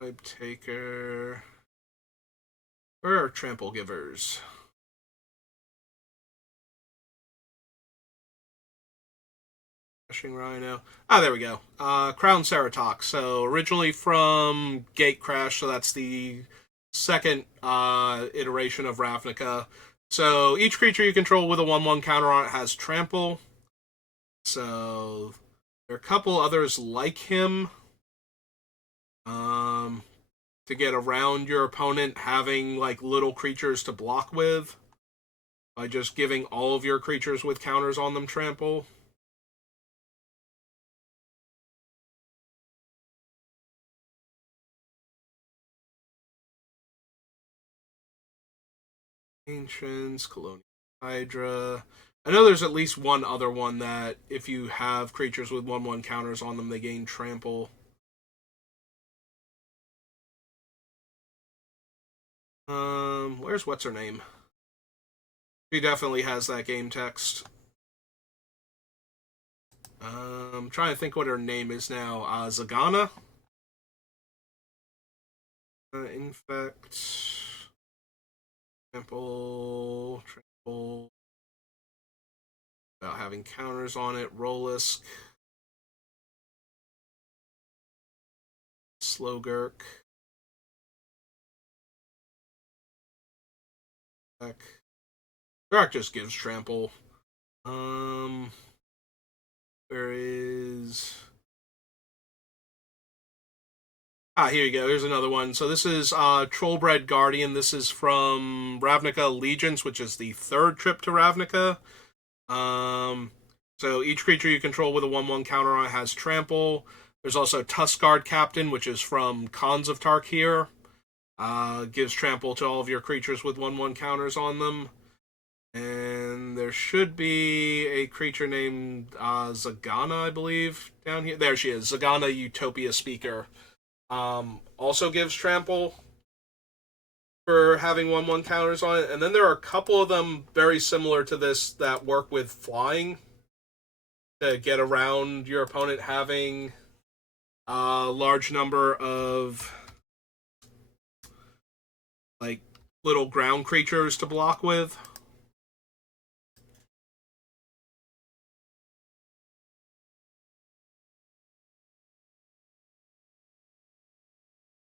Type Taker. Where are Trample Givers? Crashing Rhino. Ah, there we go. Crown Ceratox. So originally from Gate Crash, so that's the second iteration of Ravnica. So each creature you control with a 1/1 counter on it has Trample. So there are a couple others like him. To get around your opponent having like little creatures to block with by just giving all of your creatures with counters on them Trample. Ancients, Colonial Hydra. I know there's at least one other one that if you have creatures with 1/1 counters on them, they gain Trample. Where's what's her name? She definitely has that game text. I'm trying to think what her name is now. Zagana? Infect. Trample. Without having counters on it. Rolisk. Slowgurk. Gurk just gives trample. Where is... here you go. Here's another one. So this is Trollbred Guardian. This is from Ravnica Allegiance, which is the third trip to Ravnica. So each creature you control with a 1/1 counter on it has trample. There's also Tuskguard Captain, which is from Khans of Tarkir. Gives trample to all of your creatures with 1/1 counters on them. And there should be a creature named Zagana, I believe, down here. There she is. Zagana Utopia Speaker. Also gives trample for having 1/1 counters on it. And then there are a couple of them very similar to this that work with flying to get around your opponent having a large number of like little ground creatures to block with.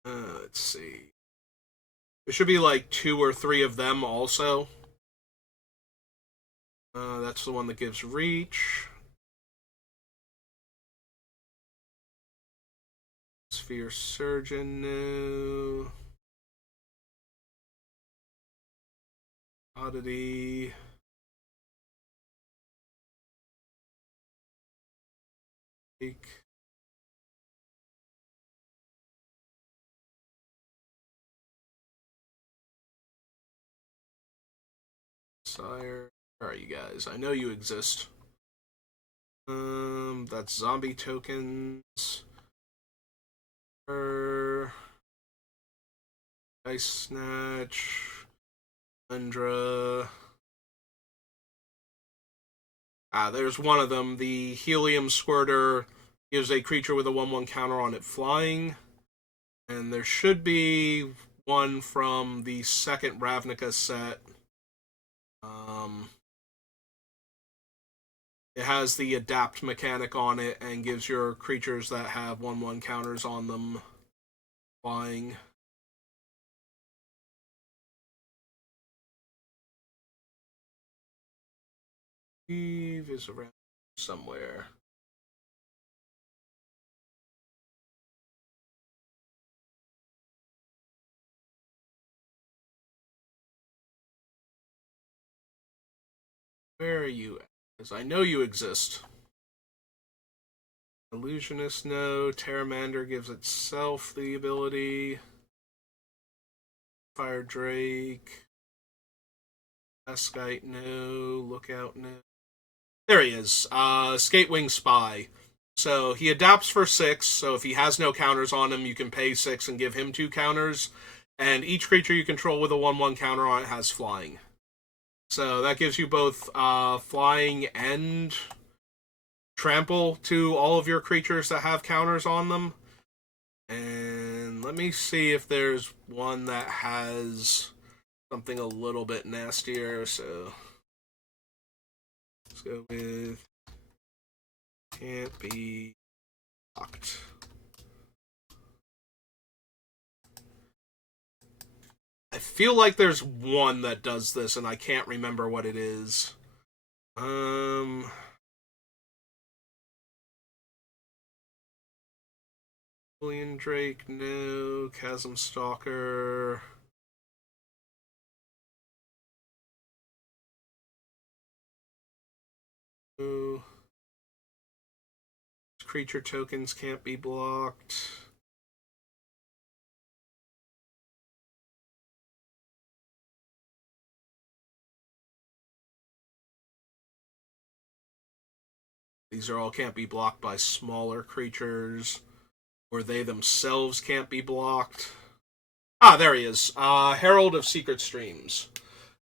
Let's see. There should be like 2 or 3 of them also. That's the one that gives reach. Sphere Surgeon, no. Oddity. Sire. Where are you guys? I know you exist. That's zombie tokens. Ice Snatch. Undra. There's one of them. The Helium Squirter gives a creature with a 1/1 counter on it flying. And there should be one from the second Ravnica set. It has the adapt mechanic on it and gives your creatures that have 1/1 counters on them flying. Eve is around somewhere. Where are you at? Because I know you exist. Illusionist, no. Terramander gives itself the ability. Fire Drake. Eskite, no. Lookout, no. There he is. Skatewing Spy. So he adapts for 6, so if he has no counters on him, you can pay 6 and give him 2 counters. And each creature you control with a 1/1 counter on it has flying. So that gives you both flying and trample to all of your creatures that have counters on them. And let me see if there's one that has something a little bit nastier. So let's go with can't be blocked. I feel like there's one that does this, and I can't remember what it is. William Drake, no. Chasm Stalker. No. Creature tokens can't be blocked. These are all can't be blocked by smaller creatures, or they themselves can't be blocked. Ah, there he is. Herald of Secret Streams.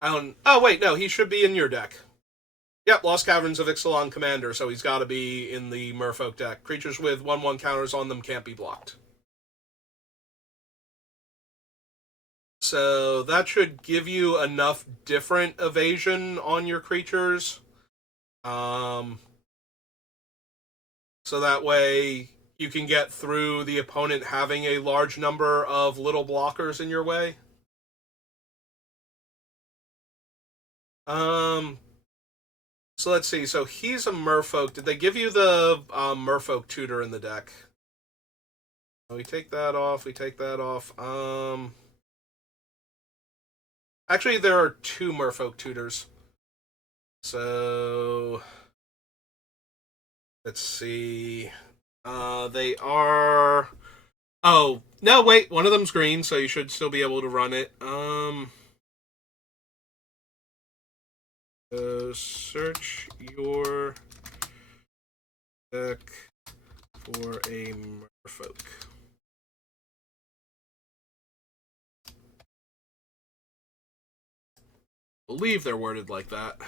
Oh, wait, no, he should be in your deck. Yep, Lost Caverns of Ixalan Commander, so he's got to be in the Merfolk deck. Creatures with 1/1 counters on them can't be blocked. So that should give you enough different evasion on your creatures. So that way you can get through the opponent having a large number of little blockers in your way. So let's see. So he's a Merfolk. Did they give you the Merfolk tutor in the deck? We take that off. We take that off. Actually, there are 2 Merfolk tutors. So let's see. They are. Oh no! Wait, one of them's green, so you should still be able to run it. Search your deck for a Merfolk. I believe they're worded like that.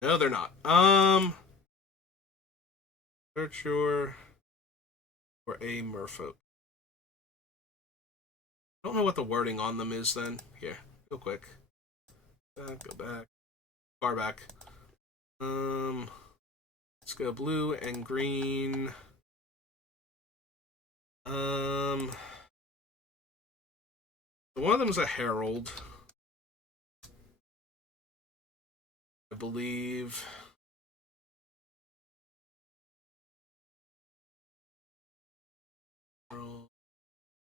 No, they're not. Search your for a Merfolk. I don't know what the wording on them is then. Here, real quick. Go back. Far back. Let's go blue and green. One of them is a Herald, I believe.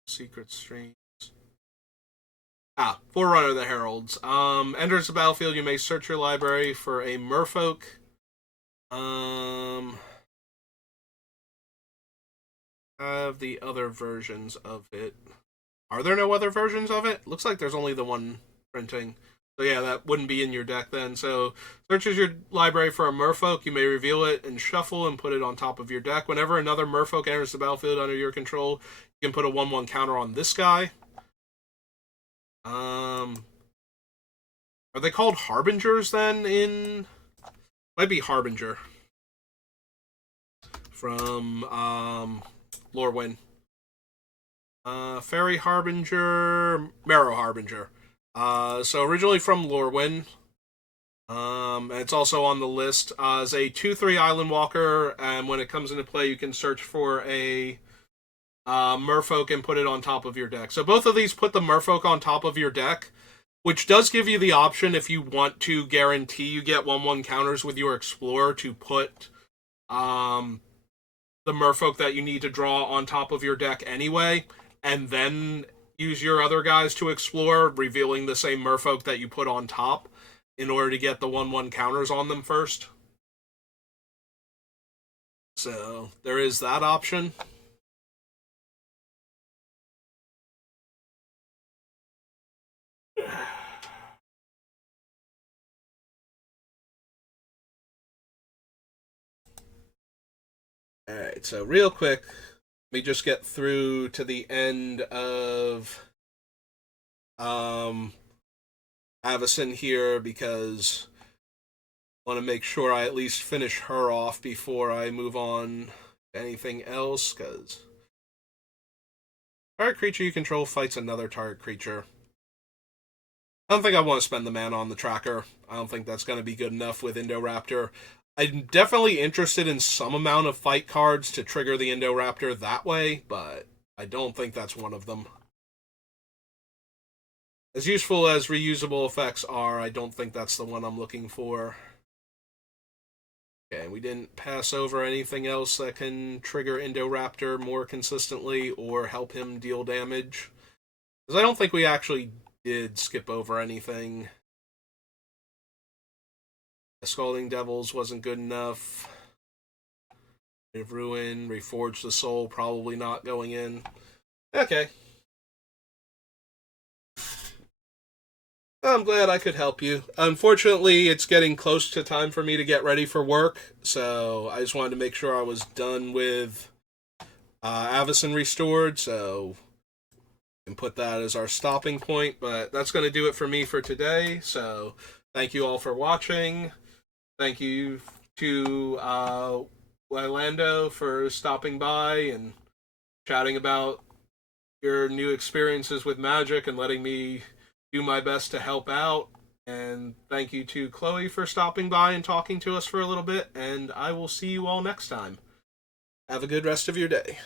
Secret Streams. Forerunner of the Heralds. Enters the battlefield, you may search your library for a Merfolk. Have the other versions of it. Are there no other versions of it? Looks like there's only the one printing. So yeah, that wouldn't be in your deck then. So searches your library for a Merfolk. You may reveal it and shuffle and put it on top of your deck. Whenever another Merfolk enters the battlefield under your control, you can put a 1/1 counter on this guy. Are they called Harbingers then? Might be Harbinger from Lorwyn. Fairy Harbinger, Marrow Harbinger. So originally from Lorwyn. It's also on the list as a 2/3 Island Walker, and when it comes into play, you can search for a Merfolk and put it on top of your deck. So both of these put the Merfolk on top of your deck, which does give you the option if you want to guarantee you get 1/1 counters with your Explorer to put the Merfolk that you need to draw on top of your deck anyway, and then use your other guys to explore, revealing the same Merfolk that you put on top in order to get the 1/1 counters on them first. So there is that option. Alright, so real quick, let me just get through to the end of Avison here because I want to make sure I at least finish her off before I move on to anything else, because target creature you control fights another target creature. I don't think I want to spend the mana on the tracker. I don't think that's going to be good enough with Indoraptor. I'm definitely interested in some amount of fight cards to trigger the Indoraptor that way, but I don't think that's one of them. As useful as reusable effects are, I don't think that's the one I'm looking for. Okay, we didn't pass over anything else that can trigger Indoraptor more consistently or help him deal damage. Because I don't think we actually did skip over anything. The Scalding Devils wasn't good enough. Of Ruin, Reforge the Soul, probably not going in. Okay. I'm glad I could help you. Unfortunately, it's getting close to time for me to get ready for work, so I just wanted to make sure I was done with Avison Restored, so we can put that as our stopping point, but that's going to do it for me for today, so thank you all for watching. Thank you to Orlando for stopping by and chatting about your new experiences with Magic and letting me do my best to help out. And thank you to Chloe for stopping by and talking to us for a little bit. And I will see you all next time. Have a good rest of your day.